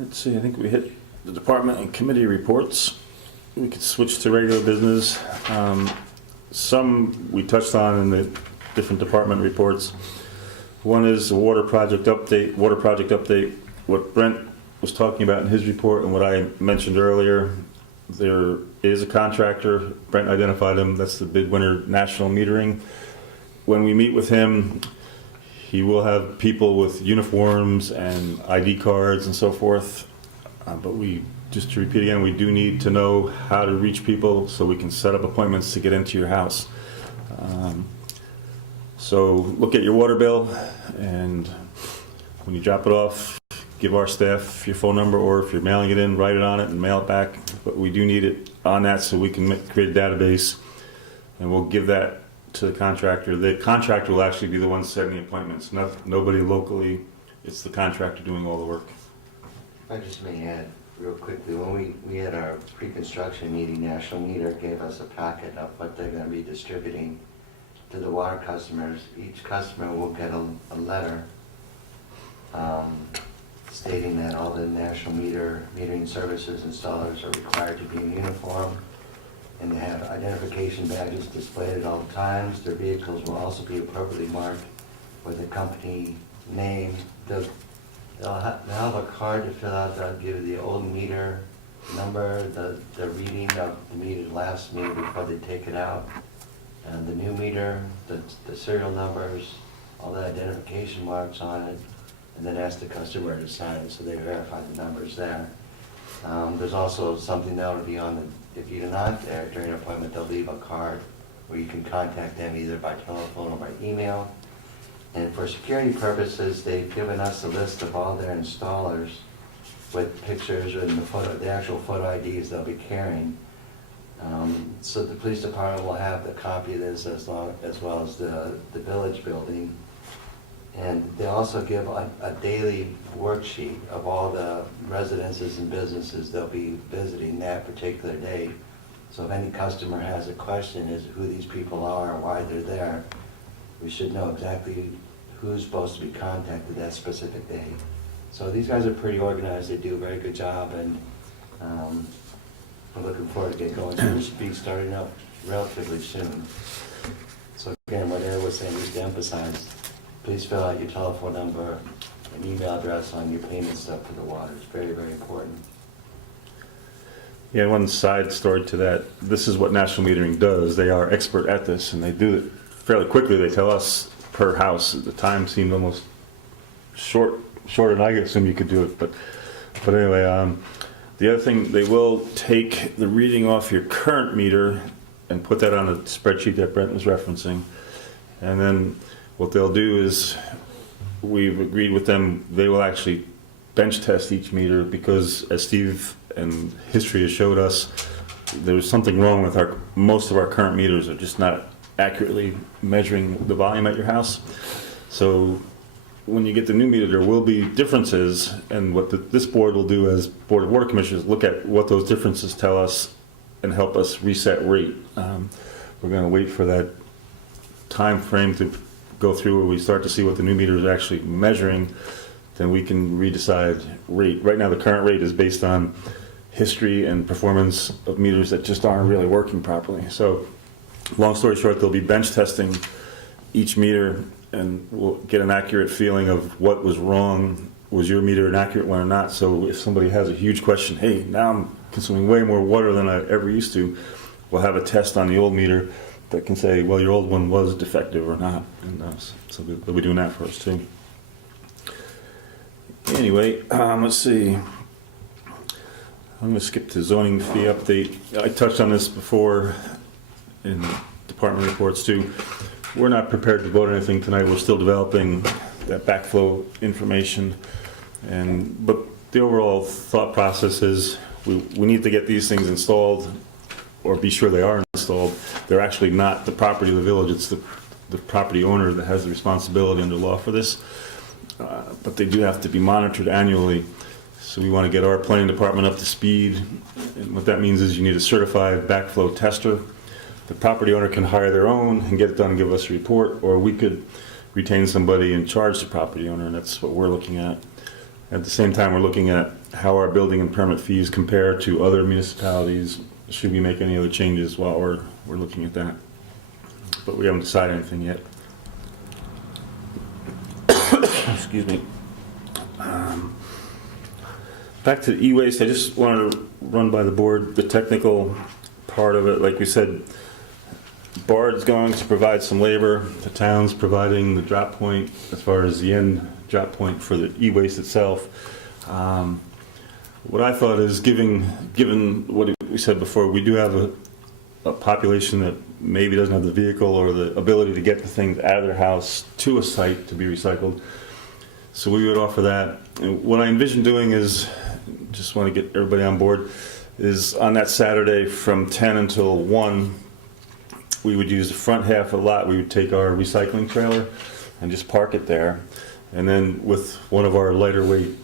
Let's see. I think we hit the department and committee reports. We could switch to regular business. Some we touched on in the different department reports. One is the water project update. What Brent was talking about in his report and what I mentioned earlier. There is a contractor. Brent identified him. That's the Midwinter National Metering. When we meet with him, he will have people with uniforms and ID cards and so forth. But just to repeat again, we do need to know how to reach people so we can set up appointments to get into your house. So look at your water bill, and when you drop it off, give our staff your phone number, or if you're mailing it in, write it on it and mail it back. But we do need it on that so we can create a database, and we'll give that to the contractor. The contractor will actually be the one setting the appointments, nobody locally. It's the contractor doing all the work. I just may add real quickly, when we had our pre-construction meeting, National Meter gave us a packet of what they're going to be distributing to the water customers. Each customer will get a letter stating that all the National Metering Services installers are required to be in uniform and to have identification badges displayed at all times. Their vehicles will also be appropriately marked with the company name. The they'll have a card to fill out that'll give you the old meter number, the reading of the meter, last meter before they take it out, and the new meter, the serial numbers, all the identification marks on it, and then ask the customer to sign it so they verify the numbers there. There's also something that will be on the, if you're not there during an appointment, they'll leave a card where you can contact them either by telephone or by email. And for security purposes, they've given us a list of all their installers with pictures and the actual photo IDs they'll be carrying. So the police department will have the copy of this as well as the village building. And they also give a daily worksheet of all the residences and businesses they'll be visiting that particular day. So if any customer has a question as to who these people are or why they're there, we should know exactly who's supposed to be contacted that specific day. So these guys are pretty organized, they do a very good job, and we're looking forward to get going. So we should be starting up relatively soon. So again, what Eric was saying, just to emphasize, please fill out your telephone number and email address on your payment stuff for the water. It's very, very important. Yeah, one side story to that, this is what National Metering does. They are expert at this, and they do it fairly quickly. They tell us per house. The time seemed almost shorter than I assume you could do it. But anyway, the other thing, they will take the reading off your current meter and put that on a spreadsheet that Brent was referencing. And then what they'll do is, we've agreed with them, they will actually bench test each meter, because as Steve and history has showed us, there's something wrong with most of our current meters are just not accurately measuring the volume at your house. So when you get the new meter, there will be differences, and what this board will do as Board of Water Commissioners, look at what those differences tell us and help us reset rate. We're going to wait for that time frame to go through where we start to see what the new meter is actually measuring, then we can redecide rate. Right now the current rate is based on history and performance of meters that just aren't really working properly. So long story short, they'll be bench testing each meter, and we'll get an accurate feeling of what was wrong. Was your meter an accurate one or not? So if somebody has a huge question, hey, now I'm consuming way more water than I ever used to, we'll have a test on the old meter that can say, well, your old one was defective or not. And so they'll be doing that for us too. Anyway, let's see. I'm going to skip to zoning fee update. I touched on this before in department reports too. We're not prepared to vote on anything tonight. We're still developing that backflow information. But the overall thought process is we need to get these things installed, or be sure they are installed. They're actually not the property of the village. It's the property owner that has the responsibility under law for this. But they do have to be monitored annually. So we want to get our planning department up to speed. And what that means is you need a certified backflow tester. The property owner can hire their own and get it done and give us a report, or we could retain somebody and charge the property owner, and that's what we're looking at. At the same time, we're looking at how our building and permit fees compare to other municipalities. Should we make any other changes while we're looking at that? But we haven't decided anything yet. Excuse me. Back to the e-waste, I just wanted to run by the board the technical part of it. Like we said, BARD's going to provide some labor. The town's providing the drop point as far as the end drop point for the e-waste itself. What I thought is, given what we said before, we do have a population that maybe doesn't have the vehicle or the ability to get the things out of their house to a site to be recycled. So we would offer that. And what I envision doing is, just want to get everybody on board, is on that Saturday from 10 until 1, we would use the front half of the lot. We would take our recycling trailer and just park it there. And then with one of our lighter weight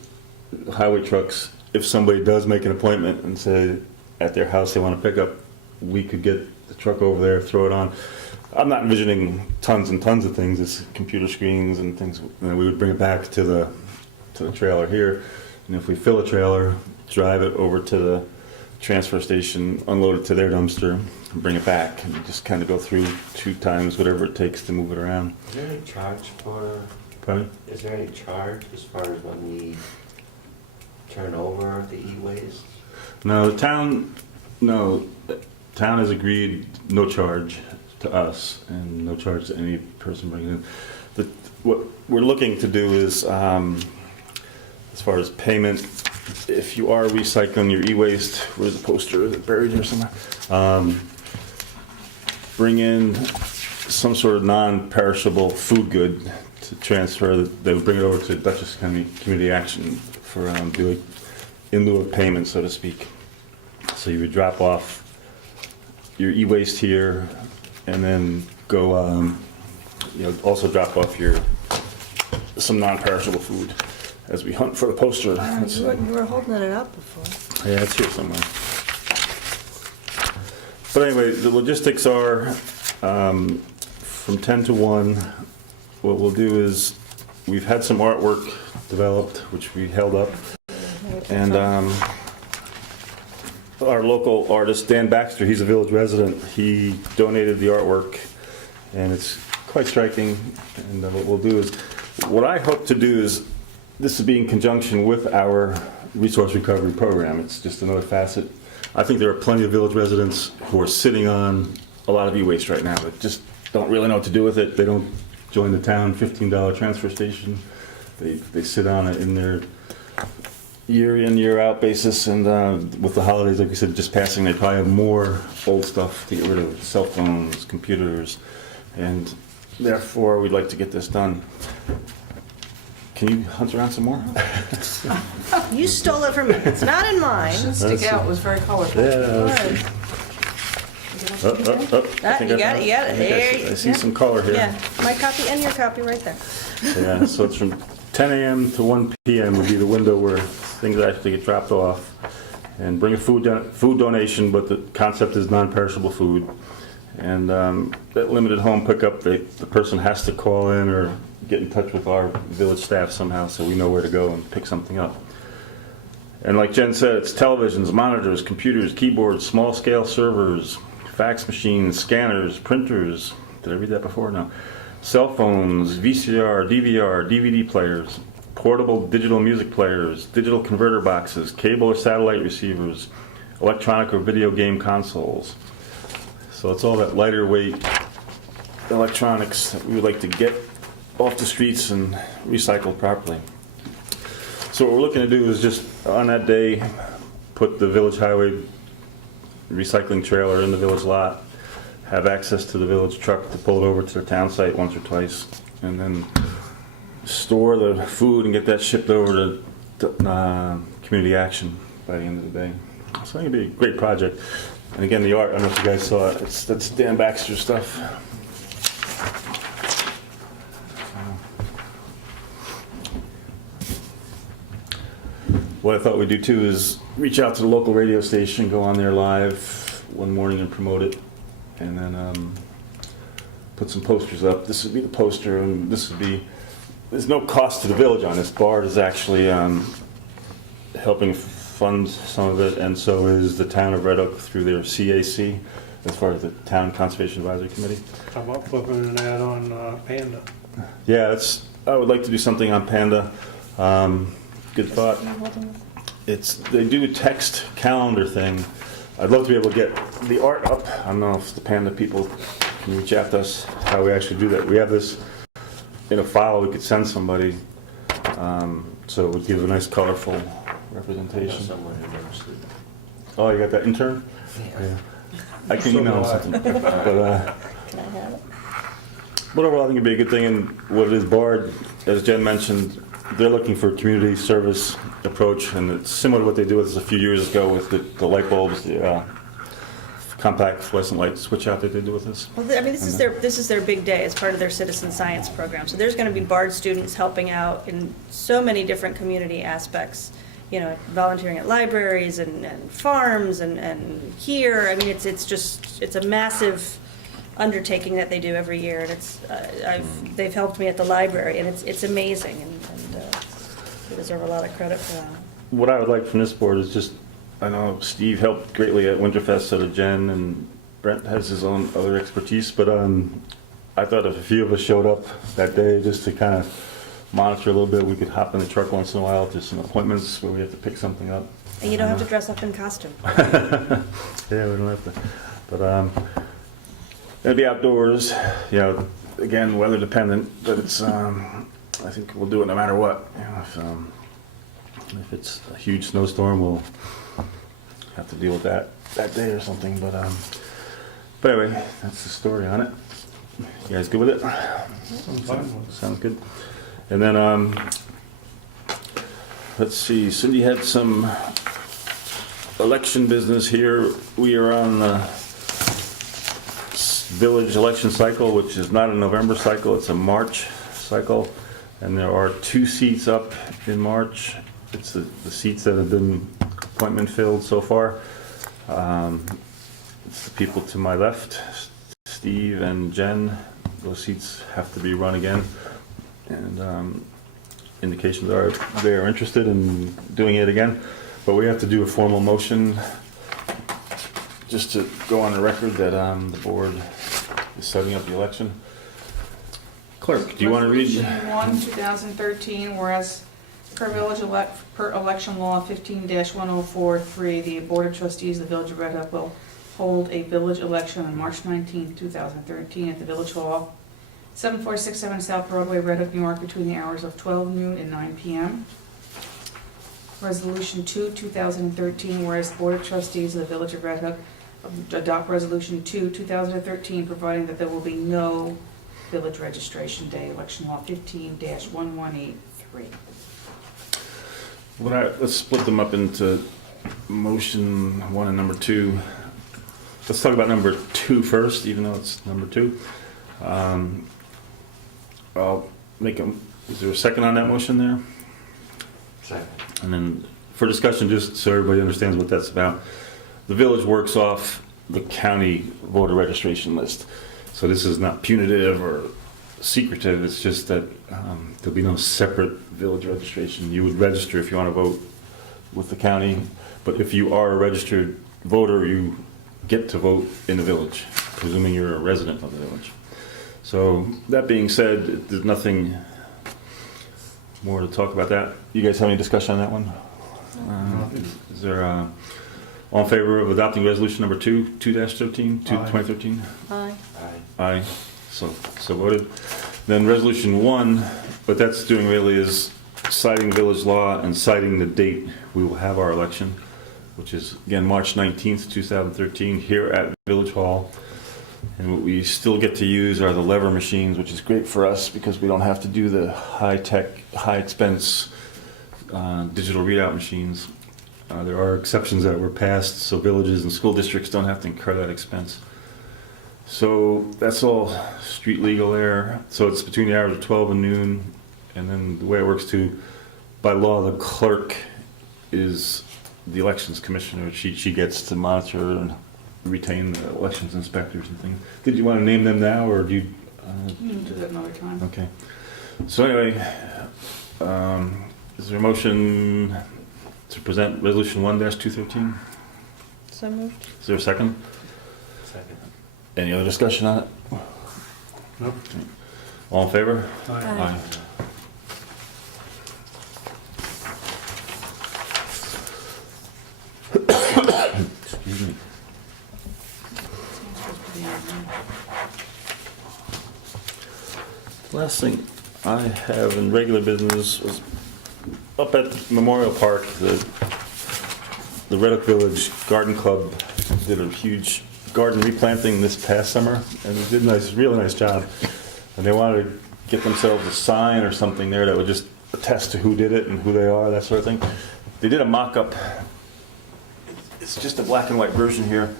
highway trucks, if somebody does make an appointment and say at their house they want to pick up, we could get the truck over there, throw it on. I'm not envisioning tons and tons of things. It's computer screens and things. And we would bring it back to the trailer here. And if we fill a trailer, drive it over to the transfer station, unload it to their dumpster, and bring it back, and just kind of go through 2 times whatever it takes to move it around. Is there any charge for Pardon? Is there any charge as far as when we turn over the e-waste? No, the town has agreed no charge to us and no charge to any person bringing it in. What we're looking to do is, as far as payment, if you are recycling your e-waste, where's the poster? Is it buried here somewhere? Bring in some sort of non-perishable food good to transfer. They would bring it over to Dutchess County Community Action for doing in lieu of payment, so to speak. So you would drop off your e-waste here, and then go, also drop off some non-perishable food as we hunt for the poster. You were holding it up before. Yeah, it's here somewhere. But anyway, the logistics are from 10 to 1. What we'll do is we've had some artwork developed, which we held up, and our local artist, Dan Baxter, he's a village resident. He donated the artwork, and it's quite striking. And what we'll do is, what I hope to do is, this would be in conjunction with our resource recovery program. It's just another facet. I think there are plenty of village residents who are sitting on a lot of e-waste right now that just don't really know what to do with it. They don't join the town $15 transfer station. They sit on it in their year in, year out basis, and with the holidays, like we said, just passing, they probably have more old stuff to get rid of, cell phones, computers, and therefore we'd like to get this done. Can you hunt around some more? You stole it from me. It's not in mine. Should stick out, it was very colorful. Yeah. Good. You got it. There I see some color here. Yeah, my copy and your copy right there. Yeah, so it's from 10 a.m. to 1 p.m. would be the window where things actually get dropped off. And bring a food donation, but the concept is non-perishable food. And that limited home pickup, the person has to call in or get in touch with our village staff somehow so we know where to go and pick something up. And like Jen said, it's televisions, monitors, computers, keyboards, small-scale servers, fax machines, scanners, printers. Did I read that before? No. Cell phones, VCR, DVR, DVD players, portable digital music players, digital converter boxes, cable or satellite receivers, electronic or video game consoles. So it's all that lighter weight electronics that we would like to get off the streets and recycled properly. So what we're looking to do is just on that day put the village highway recycling trailer in the village lot, have access to the village truck to pull it over to the town site once or twice, and then store the food and get that shipped over to community action by the end of the day. So I think it'd be a great project. And again, the art, I don't know if you guys saw it, that's Dan Baxter stuff. What I thought we'd do too is reach out to the local radio station, go on there live one morning and promote it, and then put some posters up. This would be the poster, and this would be, there's no cost to the village on this. BARD is actually helping fund some of it, and so is the town of Red Oak through their CAC, as far as the Town Conservation Advisory Committee. How about flipping an ad on Panda? Yeah, I would like to do something on Panda. Good thought. They do a text calendar thing. I'd love to be able to get the art up. I don't know if the Panda people can reach out to us how we actually do that. We have this in a file we could send somebody, so it would give a nice colorful I know representation. someone who knows it. Oh, you got that intern? Yeah. I can email him something. But Can I have it? but overall, I think it'd be a good thing. And what it is, BARD, as Jen mentioned, they're looking for a community service approach, and it's similar to what they did with us a few years ago with the light bulbs, the compact fluorescent light switch out that they did with us. Well, I mean, this is their big day as part of their citizen science program. So there's going to be BARD students helping out in so many different community aspects. You know, volunteering at libraries and farms and here. I mean, it's a massive undertaking that they do every year, and they've helped me at the library, and it's amazing, and they deserve a lot of credit for that. What I would like from this board is just, I know Steve helped greatly at Winterfest, so did Jen, and Brent has his own other expertise, but I thought if a few of us showed up that day just to kind of monitor a little bit. We could hop in the truck once in a while to some appointments where we have to pick something up. And you don't have to dress up in costume. Yeah, we don't have to. But it'll be outdoors. You know, again, weather dependent. But it's I think we'll do it no matter what. You know, if it's a huge snowstorm, we'll have to deal with that day or something. But anyway, that's the story on it. You guys good with it? I'm fine with it. Sounds good. And then let's see. Cindy had some election business here. We are on the village election cycle, which is not a November cycle, it's a March cycle. And there are 2 seats up in March. It's the seats that have been appointment filled so far. It's the people to my left, Steve and Jen. Those seats have to be run again. And indications are they are interested in doing it again. But we have to do a formal motion just to go on the record that the board is setting up the election. Clerk, do you want to read? Resolution 1, 2013, whereas per election law 15-1043, the Board of Trustees of the Village of Red Hook will hold a village election on March 19, 2013 at the Village Hall, 7467 South Broadway, Red Hook, New York, between the hours of 12 noon and 9 p.m. Resolution 2, 2013, whereas the Board of Trustees of the Village of Red Hook adopt Resolution 2, 2013, providing that there will be no village registration day, election law 15-1183. Let's split them up into motion 1 and number 2. Let's talk about number 2 first, even though it's number 2. I'll make a, is there a second on that motion there? Second. And then for discussion, just so everybody understands what that's about, the village works off the county voter registration list. So this is not punitive or secretive, it's just that there'll be no separate village registration. You would register if you want to vote with the county, but if you are a registered voter, you get to vote in the village, presuming you're a resident of the village. So that being said, there's nothing more to talk about that. You guys have any discussion on that one? Is there all in favor of adopting resolution number 2-13, 2013? Aye. Aye. Aye. So voted. Then resolution 1, what that's doing really is citing village law and citing the date we will have our election, which is again March 19th, 2013, here at Village Hall. And what we still get to use are the lever machines, which is great for us because we don't have to do the high-tech, high-expense digital readout machines. There are exceptions that were passed, so villages and school districts don't have to incur that expense. So that's all street legal there. So it's between the hours of 12 and noon. And then the way it works too, by law, the clerk is the elections commissioner. She gets to monitor and retain the elections inspectors and things. Did you want to name them now, or do you? We'll do that another time. Okay. So anyway, is there a motion to present resolution 1-213? So moved. Is there a second? Second. Any other discussion on it? Nope. All in favor? Aye. Excuse me. Last thing I have in regular business was up at Memorial Park, the Red Hook Village Garden Club did a huge garden replanting this past summer, and they did a really nice job. And they wanted to get themselves a sign or something there that would just attest to who did it and who they are, that sort of thing. They did a mock-up. It's just a black and white version here.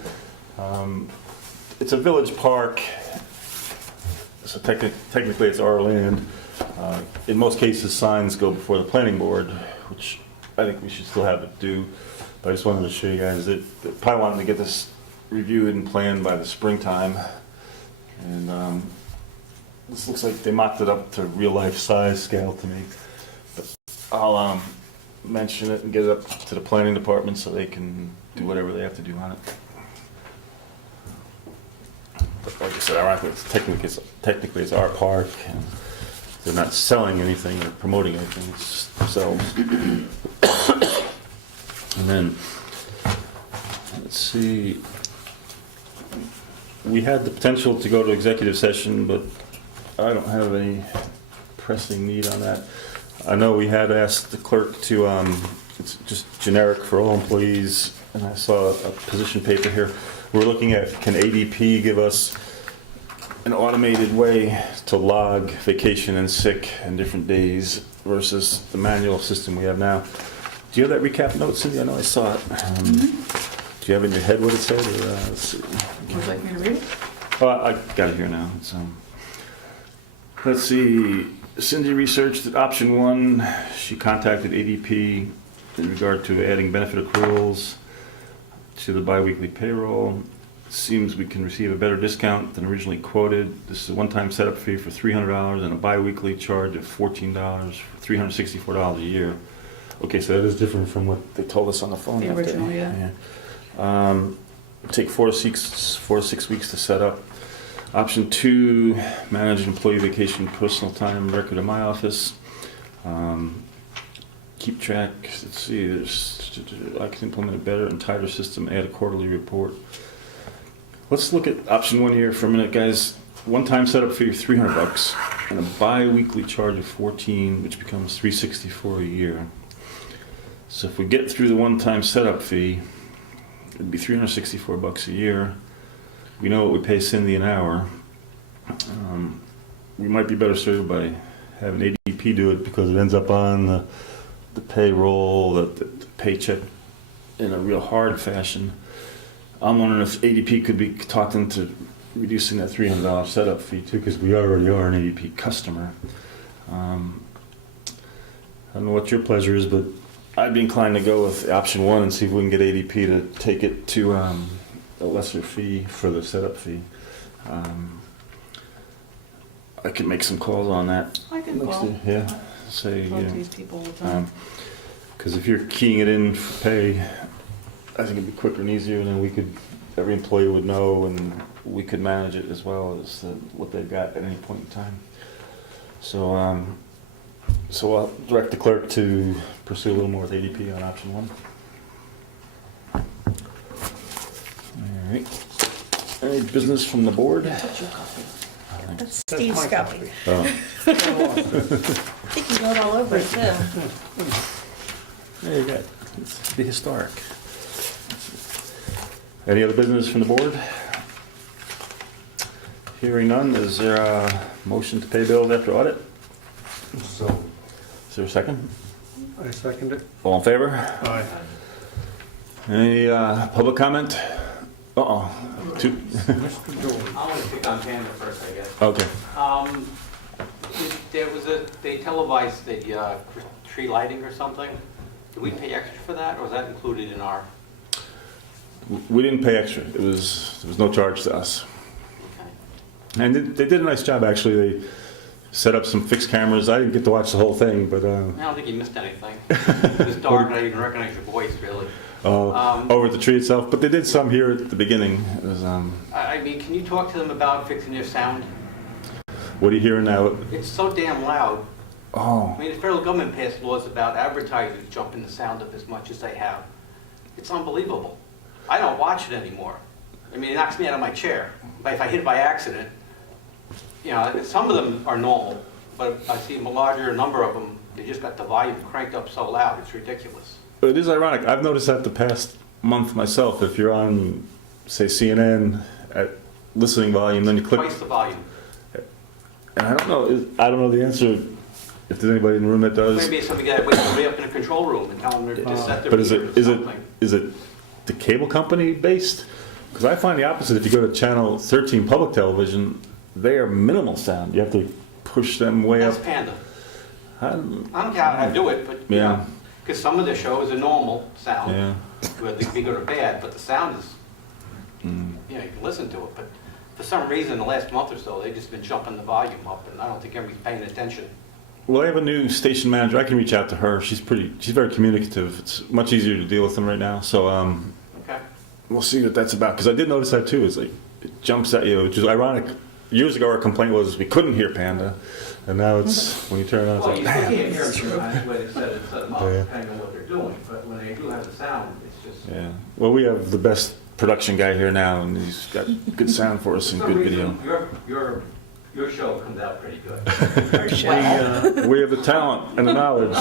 It's a village park, so technically it's our land. In most cases, signs go before the planning board, which I think we should still have it do. But I just wanted to show you guys that they probably wanted to get this reviewed and planned by the springtime. And this looks like they mocked it up to real life size scale to me. But I'll mention it and get it up to the planning department so they can do whatever they have to do on it. But like I said, ironically, technically it's our park. And they're not selling anything or promoting anything, it's just themselves. And then, let's see, we had the potential to go to executive session, but I don't have any pressing need on that. I know we had asked the clerk to, it's just generic for all employees, and I saw a position paper here. We're looking at, can ADP give us an automated way to log vacation and sick and different days versus the manual system we have now? Do you have that recap note, Cindy? I know I saw it. Do you have in your head what it said? Or, let's see. Would you like me to read it? Oh, I got it here now. It's, let's see. Cindy researched that option 1. She contacted ADP in regard to adding benefit accruals to the biweekly payroll. Seems we can receive a better discount than originally quoted. This is a one-time setup fee for $300 and a biweekly charge of $14 for $364 a year. Okay, so that is different from what they told us on the phone. The that day. original, yeah. Take 4 to 6 weeks to set up. Option 2, manage employee vacation personal time record in my office. Keep track. Let's see. I can implement a better and tighter system. Add a quarterly report. Let's look at option 1 here for a minute, guys. One-time setup fee of $300 and a bi-weekly charge of $14, which becomes $364 a year. So if we get through the one-time setup fee, it'd be $364 a year. We know what we pay Cindy an hour. We might be better served by having ADP do it because it ends up on the payroll, the paycheck in a real hard fashion. I'm wondering if ADP could be talked into reducing that $300 setup fee too, because we already are an ADP customer. I don't know what your pleasure is, but I'd be inclined to go with option 1 and see if we can get ADP to take it to a lesser fee for the setup fee. I can make some calls on that. I can call. Yeah, say, Talk to these people all the time. because if you're keying it in for pay, I think it'd be quicker and easier, and then every employee would know, and we could manage it as well as what they've got at any point in time. So, so I'll direct the clerk to pursue a little more with ADP on option 1. All right. Any business from the board? That's Steve's copy. Oh. I think he wrote all over it too. There you go. It's the historic. Any other business from the board? Hearing none, is there a motion to pay bills after audit? So, Is there a second? I second it. All in favor? Aye. Any public comment? Uh-oh. Two. Mr. George. I want to pick on Panda first, I guess. Okay. They televised the tree lighting or something. Did we pay extra for that, or was that included in our? We didn't pay extra. There was no charge to us. Okay. And they did a nice job, actually. They set up some fixed cameras. I didn't get to watch the whole thing, but... I don't think you missed anything. It was dark, and I didn't recognize your voice, really. over at the tree itself, but they did some here at the beginning. It was, I mean, can you talk to them about fixing their sound? what are you hearing now? It's so damn loud. Oh, I mean, the federal government passed laws about advertisers jumping the sound up as much as they have. It's unbelievable. I don't watch it anymore. I mean, it knocks me out of my chair. But if I hit it by accident, you know, some of them are normal, but I see a larger number of them, they just got the volume cranked up so loud, it's ridiculous. but it is ironic. I've noticed that the past month myself. If you're on, say, CNN at listening volume, then you click, Twice the volume. and I don't know the answer. If there's anybody in the room that does, Maybe it's something that waits somebody up in the control room and tell them to set their but is meter or it something. the cable company based? Because I find the opposite. If you go to channel 13 public television, they are minimal sound. You have to push them way That's up. Panda. I don't- I don't care how I do it, but, you Yeah. know, because some of the shows are normal sound, Yeah. whether they be good or bad, but the sound is, Mm. you know, you can listen to it, but for some reason, the last month or so, they've just been jumping the volume up, and I don't think everybody's paying attention. Well, I have a new station manager. I can reach out to her. She's very communicative. It's much easier to deal with them right now. So Okay? we'll see what that's about. Because I did notice that too. It's like it jumps at you, which is ironic. years ago our complaint was we couldn't hear Panda, and now it's, when you turn it on, it's Well, like, you still bam. can't hear them when they set them up, Yeah. depending on what they're doing, but when they do have the sound, it's just. Yeah, well, we have the best production guy here now, and he's got good sound for us and For some good video. reason, your show comes out pretty good. We have the talent and the knowledge.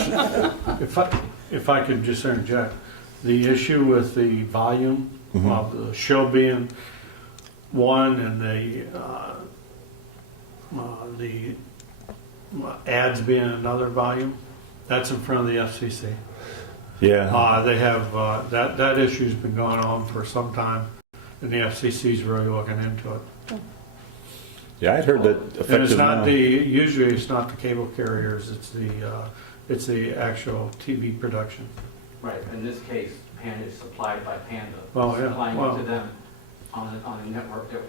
If I could just interject, the issue with the volume Mhm. of the show being one and the ads being another volume, that's in front of the FCC. Yeah, They have, that issue's been going on for some time, and the FCC's really looking into it. yeah, I'd heard that And it's effective not now. usually it's not the cable carriers, it's the actual TV production. Right, in this case, Panda is supplied by Panda. Oh, yeah, Supplying well- it to them on a network, that,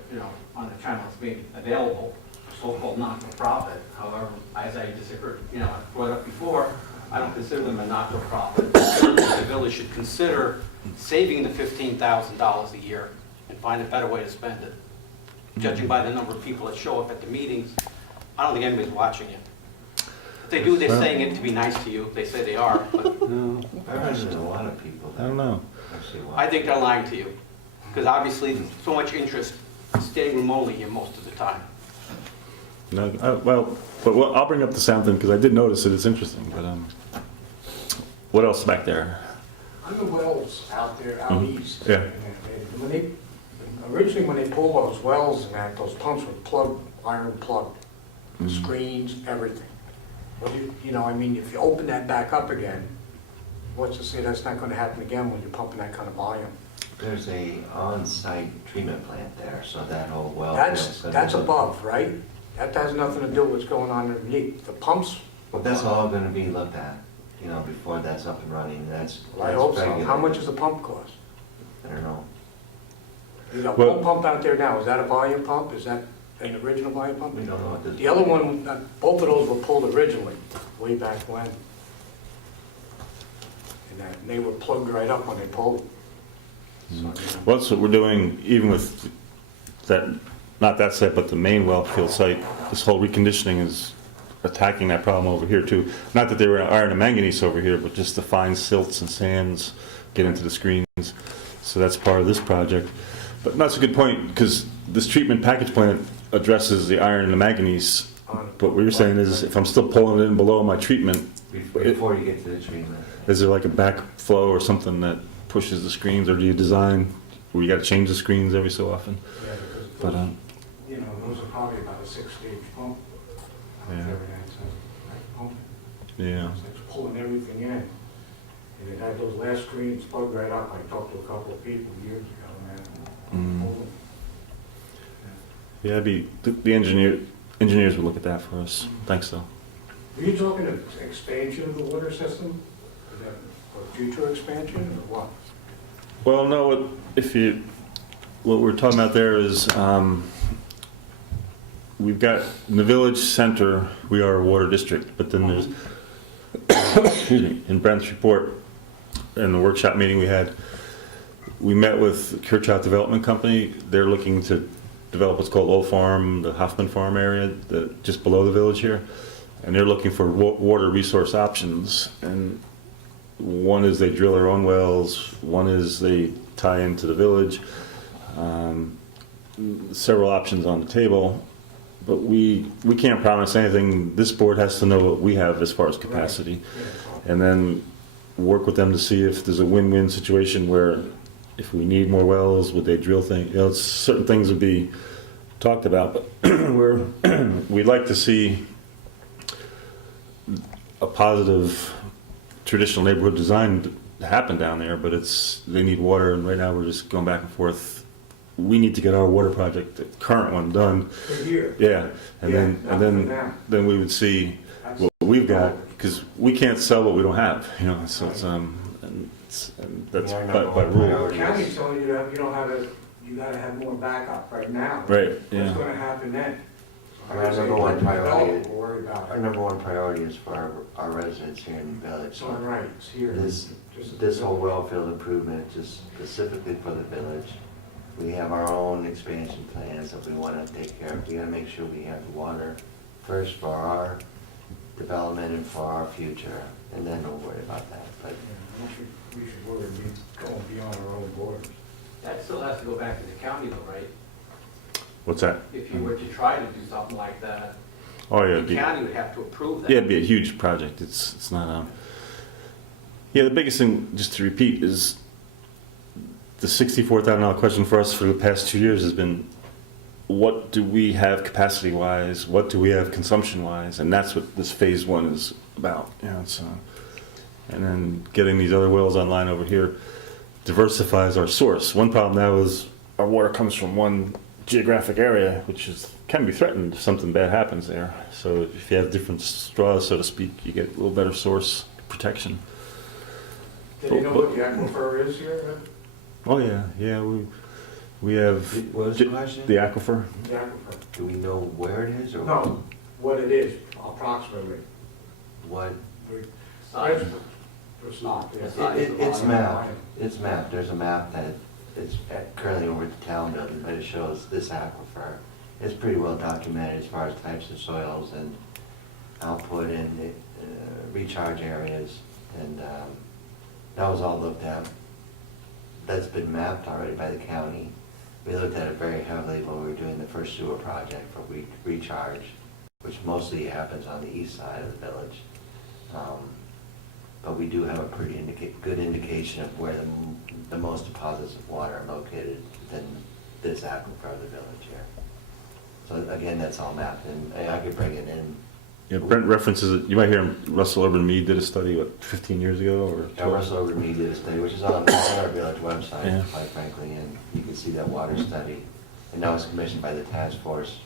on the channel that's being available, so-called not-for-profit. However, as I disagree, I brought up before, I don't consider them a not-for-profit. The village should consider saving the $15,000 a year and find a better way to spend it. Judging by the number of people that show up at the meetings, I don't think anybody's watching you. If they do, they're saying it to be nice to you. They say they are, but No, I run into a lot of people I that don't know. actually watch. I think they're lying to you. Because obviously, there's so much interest staying remotely here most of the time. No, well, I'll bring up the sound thing because I did notice it. It's interesting. But what else back there? On the wells out there, out Mhm. east. Yeah. When they, originally when they pulled those wells and that, those pumps were plugged, iron plugged, Mhm. screens, everything. Well, I mean, if you open that back up again, what's to say that's not gonna happen again when you're pumping that kind of volume? There's a on-site treatment plant there, so that whole well. That's above, right? That has nothing to do with what's going on underneath. The pumps, Well, that's all gonna be looked at, before that's up and running. That's I hope so. How regulated. much does the pump cost? I don't know. You got Well- one pump out there now, is that a volume pump? Is that an original volume pump? We don't know what this. The other one, both of those were pulled originally, way back when. And they were plugged right up when they pulled. So, Well, that's what we're doing, even with that, not that site, but the main well field site. This whole reconditioning is attacking that problem over here too. Not that they were iron and manganese over here, but just to find silts and sands, get into the screens. So that's part of this project. But that's a good point, because this treatment package plant addresses the iron and the manganese. But what you're saying is, if I'm still pulling it in below my treatment, Before you get to the treatment. is there like a backflow or something that pushes the screens, or do you design where you got to change the screens every so often? Yeah, because, But those are probably about a 6-stage pump. Yeah. Pump. yeah, It's pulling everything in. And it had those last screens plugged right up. I talked to a couple of people years ago, man. Mm. yeah. The engineers would look at that for us. Thanks though. Were you talking of expansion of the water system? Is that for future expansion or what? Well, no. What we're talking about there is we've got in the village center. We are a water district, but then there's excuse me, in Brent's report in the workshop meeting we had, we met with Kirchhoff Development Company. They're looking to develop what's called Old Farm, the Hoffman Farm area, just below the village here. And they're looking for water resource options. And one is they drill their own wells, one is they tie into the village. Several options on the table. But we can't promise anything. This board has to know what we have as far as capacity. And then work with them to see if there's a win-win situation where if we need more wells, would they drill things? Certain things would be talked about, but we'd like to see a positive traditional neighborhood design happen down there, but they need water, and right now we're just going back and forth. We need to get our water project, the current one, done. For here. Yeah, and Yeah, then not for now. then we would see what we've got, because we can't sell what we don't have, so and that's Yeah, I by know. rule. The county's telling you that you don't have it, you gotta have more backup right now. Right, What's yeah. gonna happen then? Our Like I say, number one priority- develop, we'll worry about Our it. number one priority is for our residents here in the village. It's all right, it's here. This, Just- this whole well field improvement, just specifically for the village, We have our own expansion plans that we want to take care of. We gotta make sure we have the water first for our development and for our future, and then we'll worry about that. But We should worry, going beyond our own borders. That still has to go back to the county though, right? What's that? If you were to try to do something like that, Oh, yeah. the county would have to approve that. Yeah, it'd be a huge project. It's not. Yeah, the biggest thing, just to repeat, is the $64,000 question for us for the past 2 years has been, what do we have capacity-wise? What do we have consumption-wise? And that's what this phase one is about. You know, it's, and then getting these other wells online over here diversifies our source. One problem now is our water comes from one geographic area, which can be threatened if something bad happens there. So if you have different straws, so to speak, you get a little better source protection. Do you know what the aquifer is here, Ed? Oh yeah, we have what was the question? the aquifer. The aquifer? Do we know where it is or No, what it is approximately. what? Size. It's not. It's mapped. It's mapped. There's a map that is currently over at the town building, but it shows this aquifer. It's pretty well documented as far as types of soils and output and recharge areas, and that was all looked at. That's been mapped already by the county. We looked at it very heavily when we were doing the first sewer project for recharge, which mostly happens on the east side of the village. But we do have a pretty good indication of where the most deposits of water are located within this aquifer of the village here. So again, that's all mapped, and I could bring it in. Yeah, Brent references it. You might hear him. Russell Urban Mead did a study, what, 15 years ago or 12? Russell Over Me did a study, which is on our village website, Yeah. quite frankly, and you can see that water study. And that was commissioned by the task force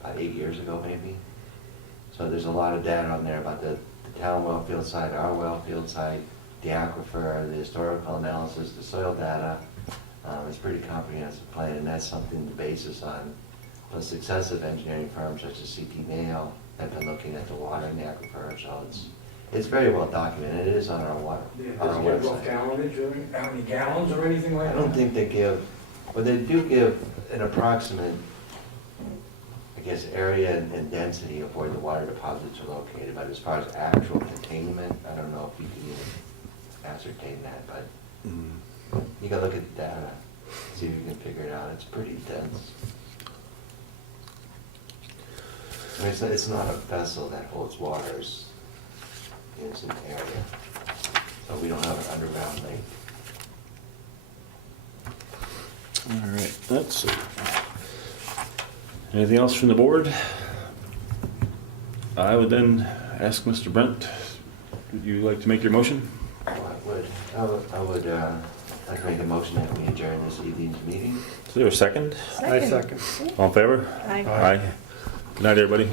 about 8 years ago, maybe. So there's a lot of data on there about the town well field site, our well field site, the aquifer, the historical analysis, the soil data. It's a pretty comprehensive plan, and that's something the basis on. Plus successive engineering firms such as CP Mayo have been looking at the water in the aquifer, so it's very well documented. It is on our water, on our Does it give rough website. gallonage or how many gallons or anything like I that? don't think they give, well, they do give an approximate, I guess, area and density of where the water deposits are located, but as far as actual containment, I don't know if you can even ascertain that, but you can look at the data, see if you can figure it out. It's pretty dense. I mean, it's not a vessel that holds waters in its area, so we don't have an underground lake. All right, that's it. Anything else from the board? I would then ask Mr. Brent, would you like to make your motion? I would like to make a motion that we adjourn this evening's meeting. Is there a second? I second. All in favor? Aye. Aye. Good night, everybody.